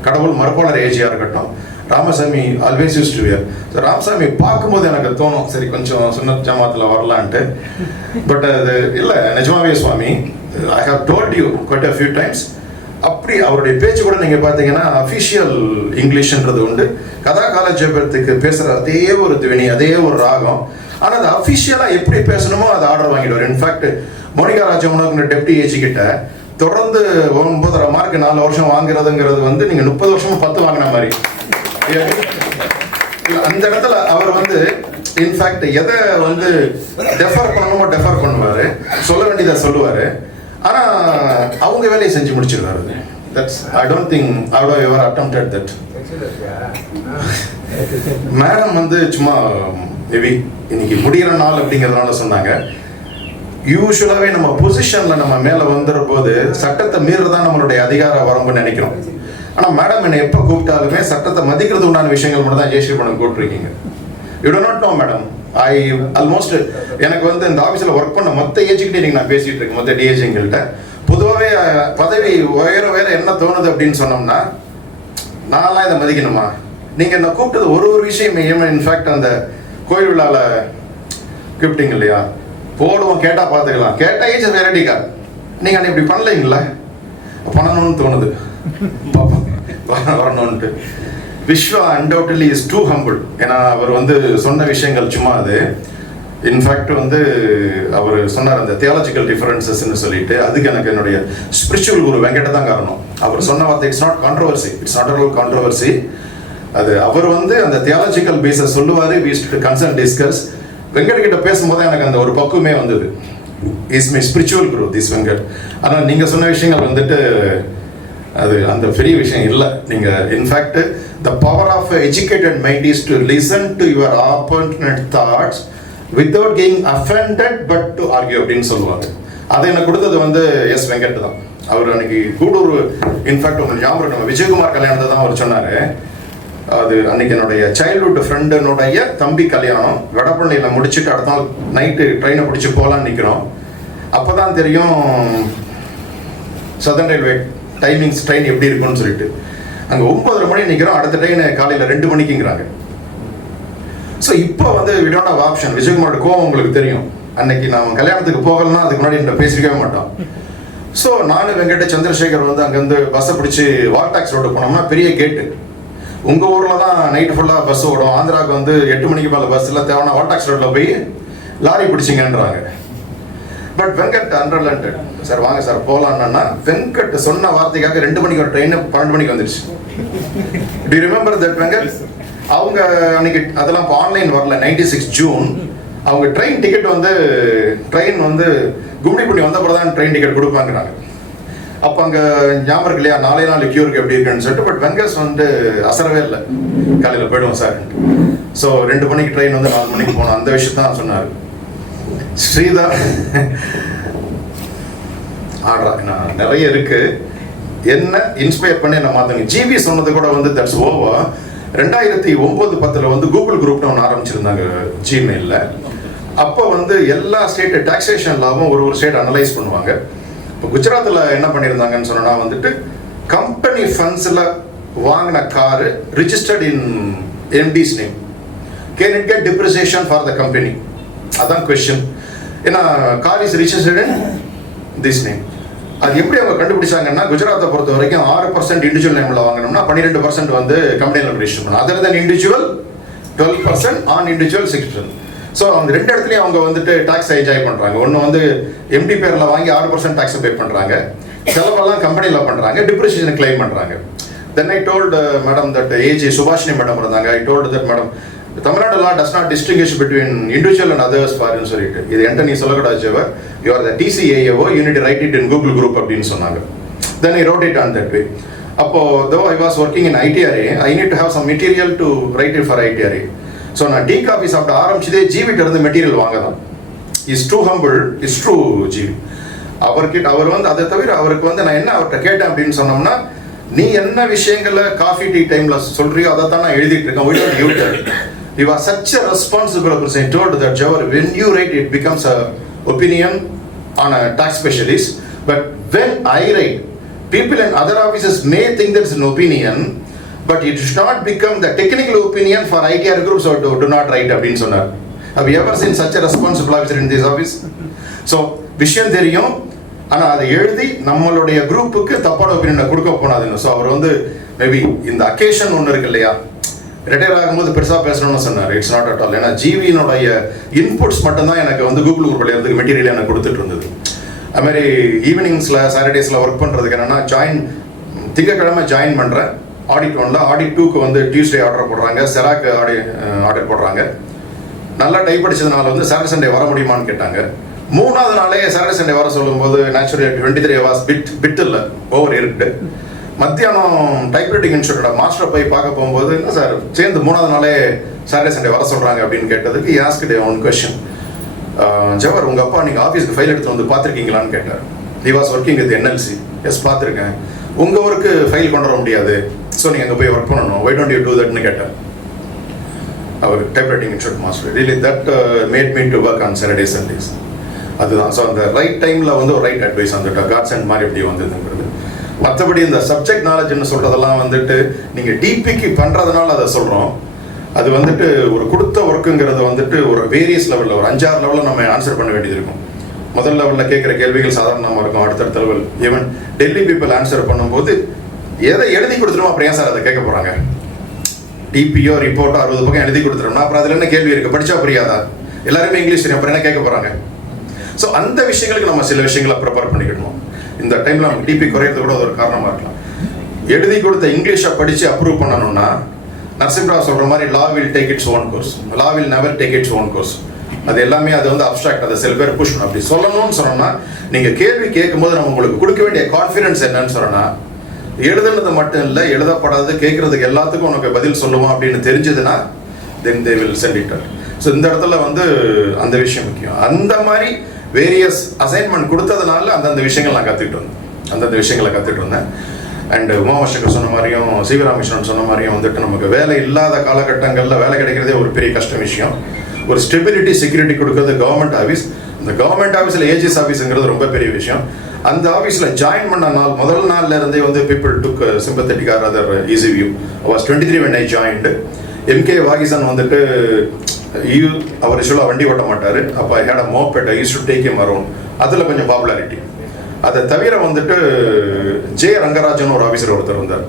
கடவுள் மறுப்பாளர் ஏஜியாக இருக்கட்டும், Ramasamy always use to wear. So Ramasamy பார்க்கும்போது எனக்கு தோணும், சரி கொஞ்சம் சுன்னத் ஜமாத்தில் வரலான்ட்டு. பட் அது இல்லை, நிஜமாவே Swami, I have told you quite a few times. அப்படி அவருடைய பேச்சு கூட நீங்கள் பார்த்தீங்கன்னா அஃபிஷியல் இங்கிலீஷ்ன்றது உண்டு, கதா காலஜபத்துக்கு பேசுகிற அதே ஒரு துவனி, அதே ஒரு ராகம். ஆனால் அது அஃபிஷியலாக எப்படி பேசணுமோ அதை ஆர்டர் வாங்கிடுவார். In fact Monika Rajamohan deputy AG கிட்ட தொடர்ந்து 9.5 மார்க் 4 வருஷம் வாங்குறதுங்கிறது வந்து நீங்கள் 30 வருஷமும் 10 வாங்கின மாதிரி. அந்த இடத்துல அவர் வந்து இன்ஃபேக்ட் எதை வந்து டெஃபர் பண்ணணுமோ டெஃபர் பண்ணுவார், சொல்ல வேண்டியதை சொல்லுவார். ஆனால் அவங்க வேலையை செஞ்சு முடிச்சிருக்காரு. That's I don't think I would ever attempted that. Madam வந்து சும்மா மேபி இன்னைக்கு முடிகிற நாள் அப்படிங்கிறதுனால சொன்னாங்க. யூஸ்வலாகவே நம்ம பொசிஷனில் நம்ம மேலே வந்துடுற போது சட்டத்தை மீறதான் நம்மளுடைய அதிகார வரம்புன்னு நினைக்கிறோம். ஆனால் மேடம் என்னை எப்போ கூப்பிட்டாலுமே சட்டத்தை மதிக்கிறது உண்டான விஷயங்கள் மட்டும் தான் ஜெயஸ்ரீ பண்ண கூப்பிட்டுருக்கீங்க. You do not know madam, I almost எனக்கு வந்து இந்த ஆஃபீஸில் ஒர்க் பண்ண மொத்த ஏஜுக்கிட்டே நீங்கள் நான் பேசிகிட்டு இருக்கேன், மொத்த டிஏஜிங்கள்கிட்ட. பொதுவாகவே பதவி உயர என்ன தோணுது அப்படின்னு சொன்னோம்னா, நான்லாம் இதை மதிக்கணுமா, நீங்கள் என்ன கூப்பிட்டது ஒரு விஷயம். இன்ஃபேக்ட் அந்த கோயில் விழாவில் கூப்பிட்டீங்க இல்லையா, போடுவோம் கேட்டால் பார்த்துக்கலாம், கேட்டால் ஏஜ் வெரைட்டி கார்டு, நீங்கள் அன்னைக்கு இப்படி பண்ணலைங்களா, பண்ணணும்னு தோணுது, வரணும்ன்ட்டு. Viswa undoubtedly is too humble. ஏன்னா அவர் வந்து சொன்ன விஷயங்கள் சும்மா அது. இன்ஃபேக்ட் வந்து அவர் சொன்னார் அந்த தியாலஜிக்கல் டிஃபரன்சஸ்ன்னு சொல்லிட்டு, அதுக்கு எனக்கு என்னுடைய ஸ்பிரிச்சுவல் குரு வெங்கட தான் காரணம். அவர் சொன்ன வார்த்தை it's not controversy, it's not all controversy. அது அவர் வந்து அந்த தியாலஜிக்கல் பேஸை சொல்லுவார், we used to consult discuss. Venkat கிட்ட பேசும்போது எனக்கு அந்த ஒரு பக்குவமே வந்தது. Is my spiritual guru this Venkat. ஆனால் நீங்கள் சொன்ன விஷயங்கள் வந்துட்டு அது அந்த பெரிய விஷயம் இல்லை. நீங்கள் in fact the power of educated mind is to listen to your opponent thoughts without getting offended but to argue அப்படின்னு சொல்லுவாங்க. அதை எனக்கு கொடுத்தது வந்து எஸ் வெங்கட் தான். அவர் அன்னைக்கு கூடூர், இன்ஃபேக்ட் உங்களுக்கு ஞாபகம் நம்ம விஜயகுமார் கல்யாணத்தை தான் அவர் சொன்னார். அது அன்னைக்கு என்னுடைய சைல்ட்ஹுட் ஃப்ரெண்டுனுடைய தம்பி கல்யாணம். வடபழனியில் முடிச்சுட்டு அடுத்த நாள் நைட்டு ட்ரெயினை பிடிச்சி போகலான்னு நிற்கிறோம். அப்போ தான் தெரியும் சதர்ன் ரயில்வே டைமிங்ஸ் ட்ரெயின் எப்படி இருக்குன்னு சொல்லிட்டு. அங்கே 9:30 மணி நிற்கிறோம், அடுத்த ட்ரெயின் காலையில் 2 மணிக்குங்கிறாங்க. ஸோ இப்போ வந்து வி டோன்ட் ஹவ் ஆப்ஷன். விஜயகுமாரோட கோவம் உங்களுக்கு தெரியும். அன்னைக்கு நான் கல்யாணத்துக்கு போகலன்னா அதுக்கு முன்னாடி என்கிட்ட பேசிக்கவே மாட்டோம். ஸோ நானும் வெங்கட சந்திரசேகர் வந்து அங்கேருந்து பஸ்ஸை பிடிச்சி வால்டாக்ஸ் ரோடு போனோம்னா பெரிய கேட்டு. உங்கள் ஊரில் தான் நைட்டு ஃபுல்லாக பஸ் ஓடும், ஆந்திராவுக்கு வந்து 8 மணிக்கு மேலே பஸ் இல்லை, தேவைன்னா வால்டாக்ஸ் ரோட்டில் போய் லாரி பிடிச்சிங்கன்றாங்க. பட் வெங்கட் அண்டர்லண்டட், சார் வாங்க சார் போகலான்னா வெங்கட் சொன்ன வார்த்தைக்காக 2 மணிக்கு ஒரு ட்ரெயின் 12 மணிக்கு வந்துருச்சு. To you remember that Venkat? அவங்க அன்னைக்கு அதெல்லாம் இப்போ ஆன்லைன் வரல, 96 ஜூன். அவங்க ட்ரெயின் டிக்கெட் வந்து கும்டி பண்ணி வந்த பிறகு தான் ட்ரெயின் டிக்கெட் கொடுப்பாங்கிறாங்க. அப்போ அங்கே ஞாபகம் இருக்கு இல்லையா, 4 நாள் கியூருக்கு எப்படி இருக்குன்னு சொல்லிட்டு. பட் வெங்கஸ் வந்து அசரவே இல்லை, காலையில் போயிடுவோம் சார். ஸோ 2 மணிக்கு ட்ரெயின் வந்து 4 மணிக்கு போகணும், அந்த விஷயத்தான் சொன்னார். ஸ்ரீதர் ஆடுறா நான் நிறைய இருக்கு, என்ன இன்ஸ்பயர் பண்ணி என்ன மாற்றுங்க. ஜிபி சொன்னது கூட வந்து தட்ஸ் ஓவர். 2009-10 வந்து கூகுள் குரூப்னு ஒன்று ஆரம்பிச்சிருந்தாங்க ஜிமெயிலில். அப்போ வந்து எல்லா ஸ்டேட்டு டாக்ஸேஷன் லாவும் ஒரு ஸ்டேட் அனலைஸ் பண்ணுவாங்க. இப்போ குஜராத்தில் என்ன பண்ணியிருந்தாங்கன்னு சொன்னா வந்துட்டு கம்பெனி ஃபண்ட்ஸில் வாங்கின car registered in எம்டிஸ் name, can it get depreciation for the company? அதான் கொஸ்டின். ஏன்னா car is registered in this name. அது எப்படி அவங்க கண்டுபிடிச்சாங்கன்னா, குஜராத்தை பொறுத்த வரைக்கும் 6% இண்டிவிஜுவல் நேமில் வாங்கணும்னா 12% வந்து கம்பெனியில் ரிஜிஸ்டர் பண்ணணும். Other then individual 12%, on individual 6%. So அந்த 2 இடத்துலையும் அவங்க வந்துட்டு டாக்ஸ் என்ஜாய் பண்ணுறாங்க. ஒன்று வந்து எம்டி பேரில் வாங்கி 6% டாக்ஸ் பே பண்ணுறாங்க, செலவெல்லாம் கம்பெனியில் பண்ணுறாங்க, டிப்ரிசியேஷன் கிளைம் பண்ணுறாங்க. Then I told madam that AG Subashini madam இருந்தாங்க. I told that madam Tamil Nadu law does not distinguish between individual and others ஃபார்னு சொல்லிட்டு, இது என்கிட்ட நீ சொல்லக்கூடாது Jawahar, you are the DCAO, you need write it in Google group அப்படின்னு சொன்னாங்க. Then I wrote it on that way. அப்போ though I was working in IDRA, I need to have some material to write it for ஐடிஆர்ஏ. So நான் tea coffee சாப்பிட்டு ஆரம்பிச்சதே ஜிவிட்ட இருந்து material வாங்க தான். Is true humble, is true GV. அவர் வந்து அதை தவிர அவருக்கு வந்து நான் என்ன அவர்கிட்ட கேட்டேன் அப்படின்னு சொன்னோம்னா, நீ என்ன விஷயங்களை காஃபி டீ டைம்ல சொல்றியோ அதை தான் நான் எழுதிட்டு இருக்கேன். You are such a responsible person. I told that Jawar, when you write, it becomes a opinion on a tax specialist. But when I write, people in other offices may think that's an opinion, but it should not become the technical opinion for ITR groups or do not write அப்படின்னு சொன்னார். Have you ever seen such a responsible officer in this office? So விஷயம் தெரியும், ஆனால் அதை எழுதி நம்மளுடைய குரூப்புக்கு தப்பான ஒப்பீனியனை கொடுக்க போனாதுன்னு. ஸோ அவர் வந்து மேபி இந்த அக்கேஷன் ஒன்று இருக்கு இல்லையா, ரிட்டையர் ஆகும்போது பெருசாக பேசணும்னு சொன்னார். It's not at all. ஏன்னா ஜிவியினுடைய இன்புட்ஸ் மட்டும்தான் எனக்கு வந்து கூகுள் குரூப் விளையாடுறதுக்கு மெட்டீரியல் எனக்கு கொடுத்துட்டு இருந்தது. அதுமாதிரி ஈவினிங்ஸில் சாட்டர்டேஸில் ஒர்க் பண்ணுறதுக்கு என்னென்னா, திங்கக்கிழமை ஜாயின் பண்ணுறேன் ஆடிட் 1ல். ஆடிட் 2க்கு வந்து டியூஸ்டே ஆர்டர் போடுறாங்க, செராக்கு ஆர்டர் போடுறாங்க. நல்லா டைப் படிச்சதுனால வந்து சாட்டர்டே சண்டே வர முடியுமான்னு கேட்டாங்க. 3வது நாளே சாட்டர்டே சண்டே வர சொல்லும்போது நேச்சுரலி 23 ஹவர்ஸ் பிட் இல்லை, ஓவர் இருக்கு. மத்தியானம் டைப்ரைட்டிங் இன்ஸ்டியூட்டோட மாஸ்டரை போய் பார்க்க போகும்போது, என்ன சார் சேர்ந்து 3வது நாளே சாட்டர்டே சண்டே வர சொல்கிறாங்க அப்படின்னு கேட்டதுக்கு ஆஸ்க்ட் ஒன் கொஸ்டின். ஜவர், உங்கள் அப்பா நீங்கள் ஆஃபீஸ்க்கு ஃபைல் எடுத்து வந்து பார்த்துருக்கீங்களான்னு கேட்டார். He was working with NLC. Yes பார்த்துருக்கேன். உங்கள் ஒர்க்கு ஃபைல் கொண்டு வர முடியாது, ஸோ நீங்கள் அங்கே போய் ஒர்க் பண்ணணும், வை டோன்ட் யூ டூ தட்னு கேட்டார் அவர் typewriting institute master. Really that made me to work on Saturday Sundays. அதுதான். ஸோ அந்த ரைட் டைமில் வந்து ஒரு ரைட் அட்வைஸ் வந்துட்டு காட்ஸ் அண்ட் மாதிரி எப்படி வந்ததுங்கிறது. மற்றபடி இந்த சப்ஜெக்ட் நாலேஜ்னு சொல்கிறதெல்லாம் வந்துட்டு நீங்கள் டிபிக்கு பண்ணுறதுனால அதை சொல்கிறோம். அது வந்துட்டு ஒரு கொடுத்த ஒர்க்குங்கிறது வந்துட்டு ஒரு வேரியஸ் லெவலில் ஒரு 5-6 லெவலில் நம்ம ஆன்சர் பண்ண வேண்டியது இருக்கும். முதல் லெவலில் கேட்குற கேள்விகள் சாதாரணமாக இருக்கும். அடுத்தடுத்த level even Delhi people answer பண்ணும்போது எதை எழுதி கொடுத்துருமோ அப்புறம் ஏன் சார் அதை கேட்க போகிறாங்க? டிபியோ ரிப்போர்ட்டோ 60 பக்கம் எழுதி கொடுத்துரும்னா அப்புறம் அதில் என்ன கேள்வி இருக்குது? படித்தா புரியாதா? எல்லாருமே இங்கிலீஷ் தெரியும், அப்புறம் என்ன கேட்க போகிறாங்க? ஸோ அந்த விஷயங்களுக்கு நம்ம சில விஷயங்களை ப்ரிப்பேர் பண்ணிக்கணும். இந்த டைமில் நம்ம டிபி குறையிறது கூட ஒரு காரணமாக இருக்கலாம். எழுதி கொடுத்த இங்கிலீஷை படித்து அப்ரூவ் பண்ணணும்னா நரசிம்ராவ் சொல்கிற மாதிரி law will take its own course, law will never take its own course. அது எல்லாமே அது வந்து அப்ஸ்ட்ராக்ட், அதை சில பேர் புஷ் அப்படி சொல்லணும்னு சொன்னோம்னா, நீங்கள் கேள்வி கேட்கும்போது நம்ம உங்களுக்கு கொடுக்க வேண்டிய கான்ஃபிடன்ஸ் என்னன்னு சொன்னால், எழுதுனது மட்டும் இல்லை, எழுதப்படாது கேட்கறதுக்கு எல்லாத்துக்கும் உனக்கு பதில் சொல்லுவான் அப்படின்னு தெரிஞ்சதுன்னா then they will send it. So இந்த இடத்துல வந்து அந்த விஷயம் முக்கியம். அந்த மாதிரி வேரியஸ் அசைன்மெண்ட் கொடுத்ததுனால அந்தந்த விஷயங்கள் நான் கற்றுக்கிட்டு வந்தேன், அந்தந்த விஷயங்களை கற்றுட்டு இருந்தேன். அண்ட் உமாவசங்கர் சொன்ன மாதிரியும் சிவராமகிருஷ்ணன் சொன்ன மாதிரியும் வந்துட்டு நமக்கு வேலை இல்லாத காலகட்டங்களில் வேலை கிடைக்கிறதே ஒரு பெரிய கஷ்ட விஷயம். ஒரு ஸ்டெபிலிட்டி செக்யூரிட்டி கொடுக்கறது கவர்மெண்ட் ஆஃபீஸ். அந்த கவர்மெண்ட் ஆஃபீஸில் ஏஜிஎஸ் ஆஃபீஸுங்கிறது ரொம்ப பெரிய விஷயம். அந்த ஆஃபீஸில் ஜாயின் பண்ண நாள் முதல் நாள்ல இருந்தே வந்து people took sympathetic or other easy view. Was 23 when I joined. MK Vagisan வந்துட்டு அவர் யூஸ்வலாக வண்டி ஓட்ட மாட்டார். அப்போ I had a moped, I used to take him around. அதில் கொஞ்சம் பாப்புலாரிட்டி. அதை தவிர வந்துட்டு ஜே ரங்கராஜன் ஒரு ஆஃபீஸர் ஒருத்தர் இருந்தார்.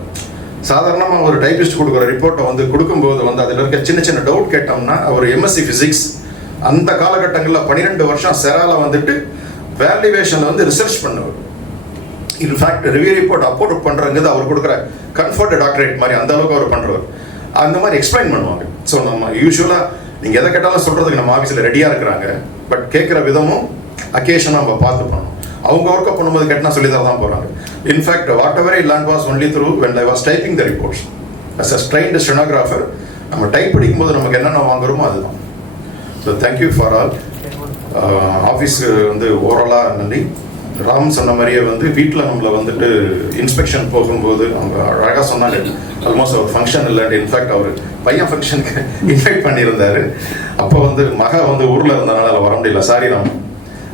சாதாரணமாக ஒரு டைபிஸ்ட் கொடுக்குற ரிப்போர்ட்டை வந்து கொடுக்கும்போது வந்து அதில் இருக்க சின்ன சின்ன டவுட் கேட்டோம்னா அவர் எம்எஸ்சி ஃபிசிக்ஸ் அந்த காலகட்டங்களில் 12 வருஷம் செரால வந்துட்டு வேல்யூவேஷனில் வந்து ரிசர்ச் பண்ணுவார். இன்ஃபேக்ட் ரிவ்யூ ரிப்போர்ட் அப்போர்ட் பண்ணுறங்கிறது அவர் கொடுக்குற கன்ஃபர்ட் டாக்டரேட் மாதிரி அந்த அளவுக்கு அவர் பண்ணுறவர். அந்த மாதிரி எக்ஸ்பிளைன் பண்ணுவாங்க. ஸோ நம்ம யூஸ்வலாக நீங்கள் எதை கேட்டாலும் சொல்கிறதுக்கு நம்ம ஆஃபீஸில் ரெடியாக இருக்கிறாங்க. பட் கேட்குற விதமும் அக்கேஷனாக நம்ம பார்த்து பண்ணணும். அவங்க ஒர்க்கப் பண்ணும்போது கேட்டால் சொல்லி தான் போகிறாங்க. In fact whatever I learn was only through when I was typing the reports. As a trained stenographer நம்ம டைப் படிக்கும்போது நமக்கு என்னென்ன வாங்குறோமோ அதுதான். So thank you for all. Office வந்து ஓவராலாக நன்றி. ராம் சொன்ன மாதிரியே வந்து வீட்டில் நம்மளை வந்துட்டு இன்ஸ்பெக்ஷன் போகும்போது அவங்க அழகாக சொன்னாங்க. ஆல்மோஸ்ட் அவர் ஃபங்க்ஷன் இல்லைன்ட்டு. இன்ஃபேக்ட் அவர் பையன் ஃபங்க்ஷனுக்கு இன்வைட் பண்ணியிருந்தார். அப்போ வந்து மக வந்து ஊரில் இருந்தனால வர முடியல. சாரி ராம்.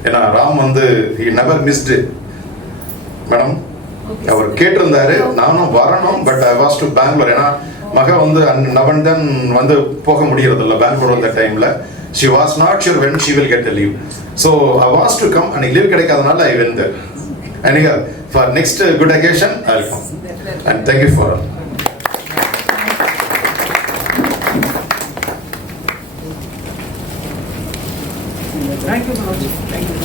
ஏன்னா ராம் வந்து ஹி நெவர் மிஸ்டு மேடம். அவர் கேட்டிருந்தாரு நானும் வரணும். But I was to Bangalore. ஏன்னா மக வந்து நவந்தன் வந்து போக முடியறது இல்லை பெங்களூர் அந்த டைமில். She was not sure when she will get the leave. So I was to come and leave கிடைக்காதனால I went there. And here for next good occasion I will come. And thank you for all. Thank you, Manoj. Thank you.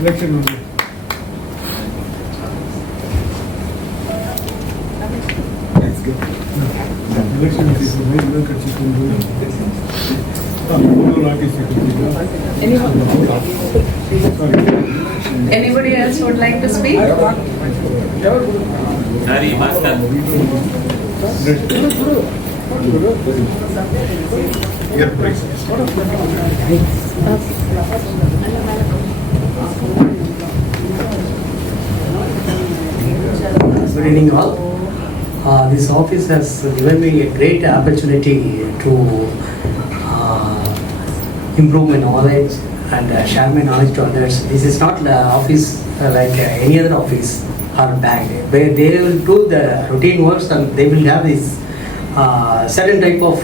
Election only. Election is Anybody else would like to speak? Here, please. Good evening all. This office has given me a great opportunity to improve my knowledge and share my knowledge to others. This is not the office like any other office or bank where they will do the routine works and they will have this certain type of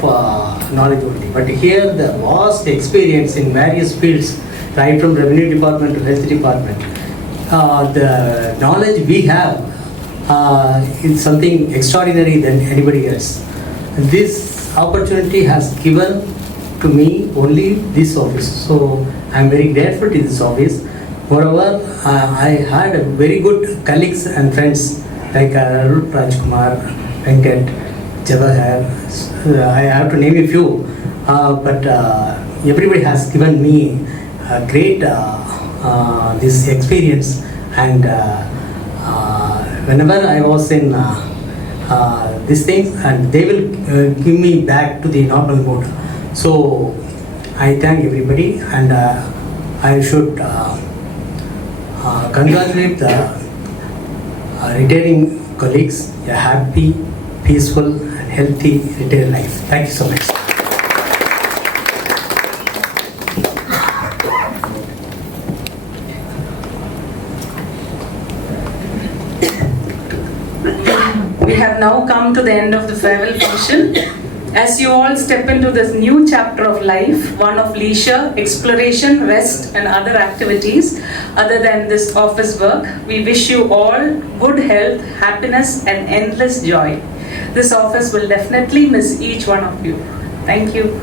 knowledge only. But here the vast experience in various fields, right from revenue department to health department, the knowledge we have is something extraordinary than anybody else. This opportunity has given to me only this office, so I am very grateful to this office. Moreover, I had very good colleagues and friends like Rajkumar, Venkat, Jawahar. I have to name a few, but everybody has given me a great this experience, and whenever I was in these things, and they will give me back to the normal mode. So I thank everybody, and I should congratulate the retiring colleagues. A happy, peaceful, and healthy retired life. Thank you so much. We have now come to the end of the farewell function. As you all step into this new chapter of life, one of leisure, exploration, rest and other activities other than this office work, we wish you all good health, happiness and endless joy. This office will definitely miss each one of you. Thank you.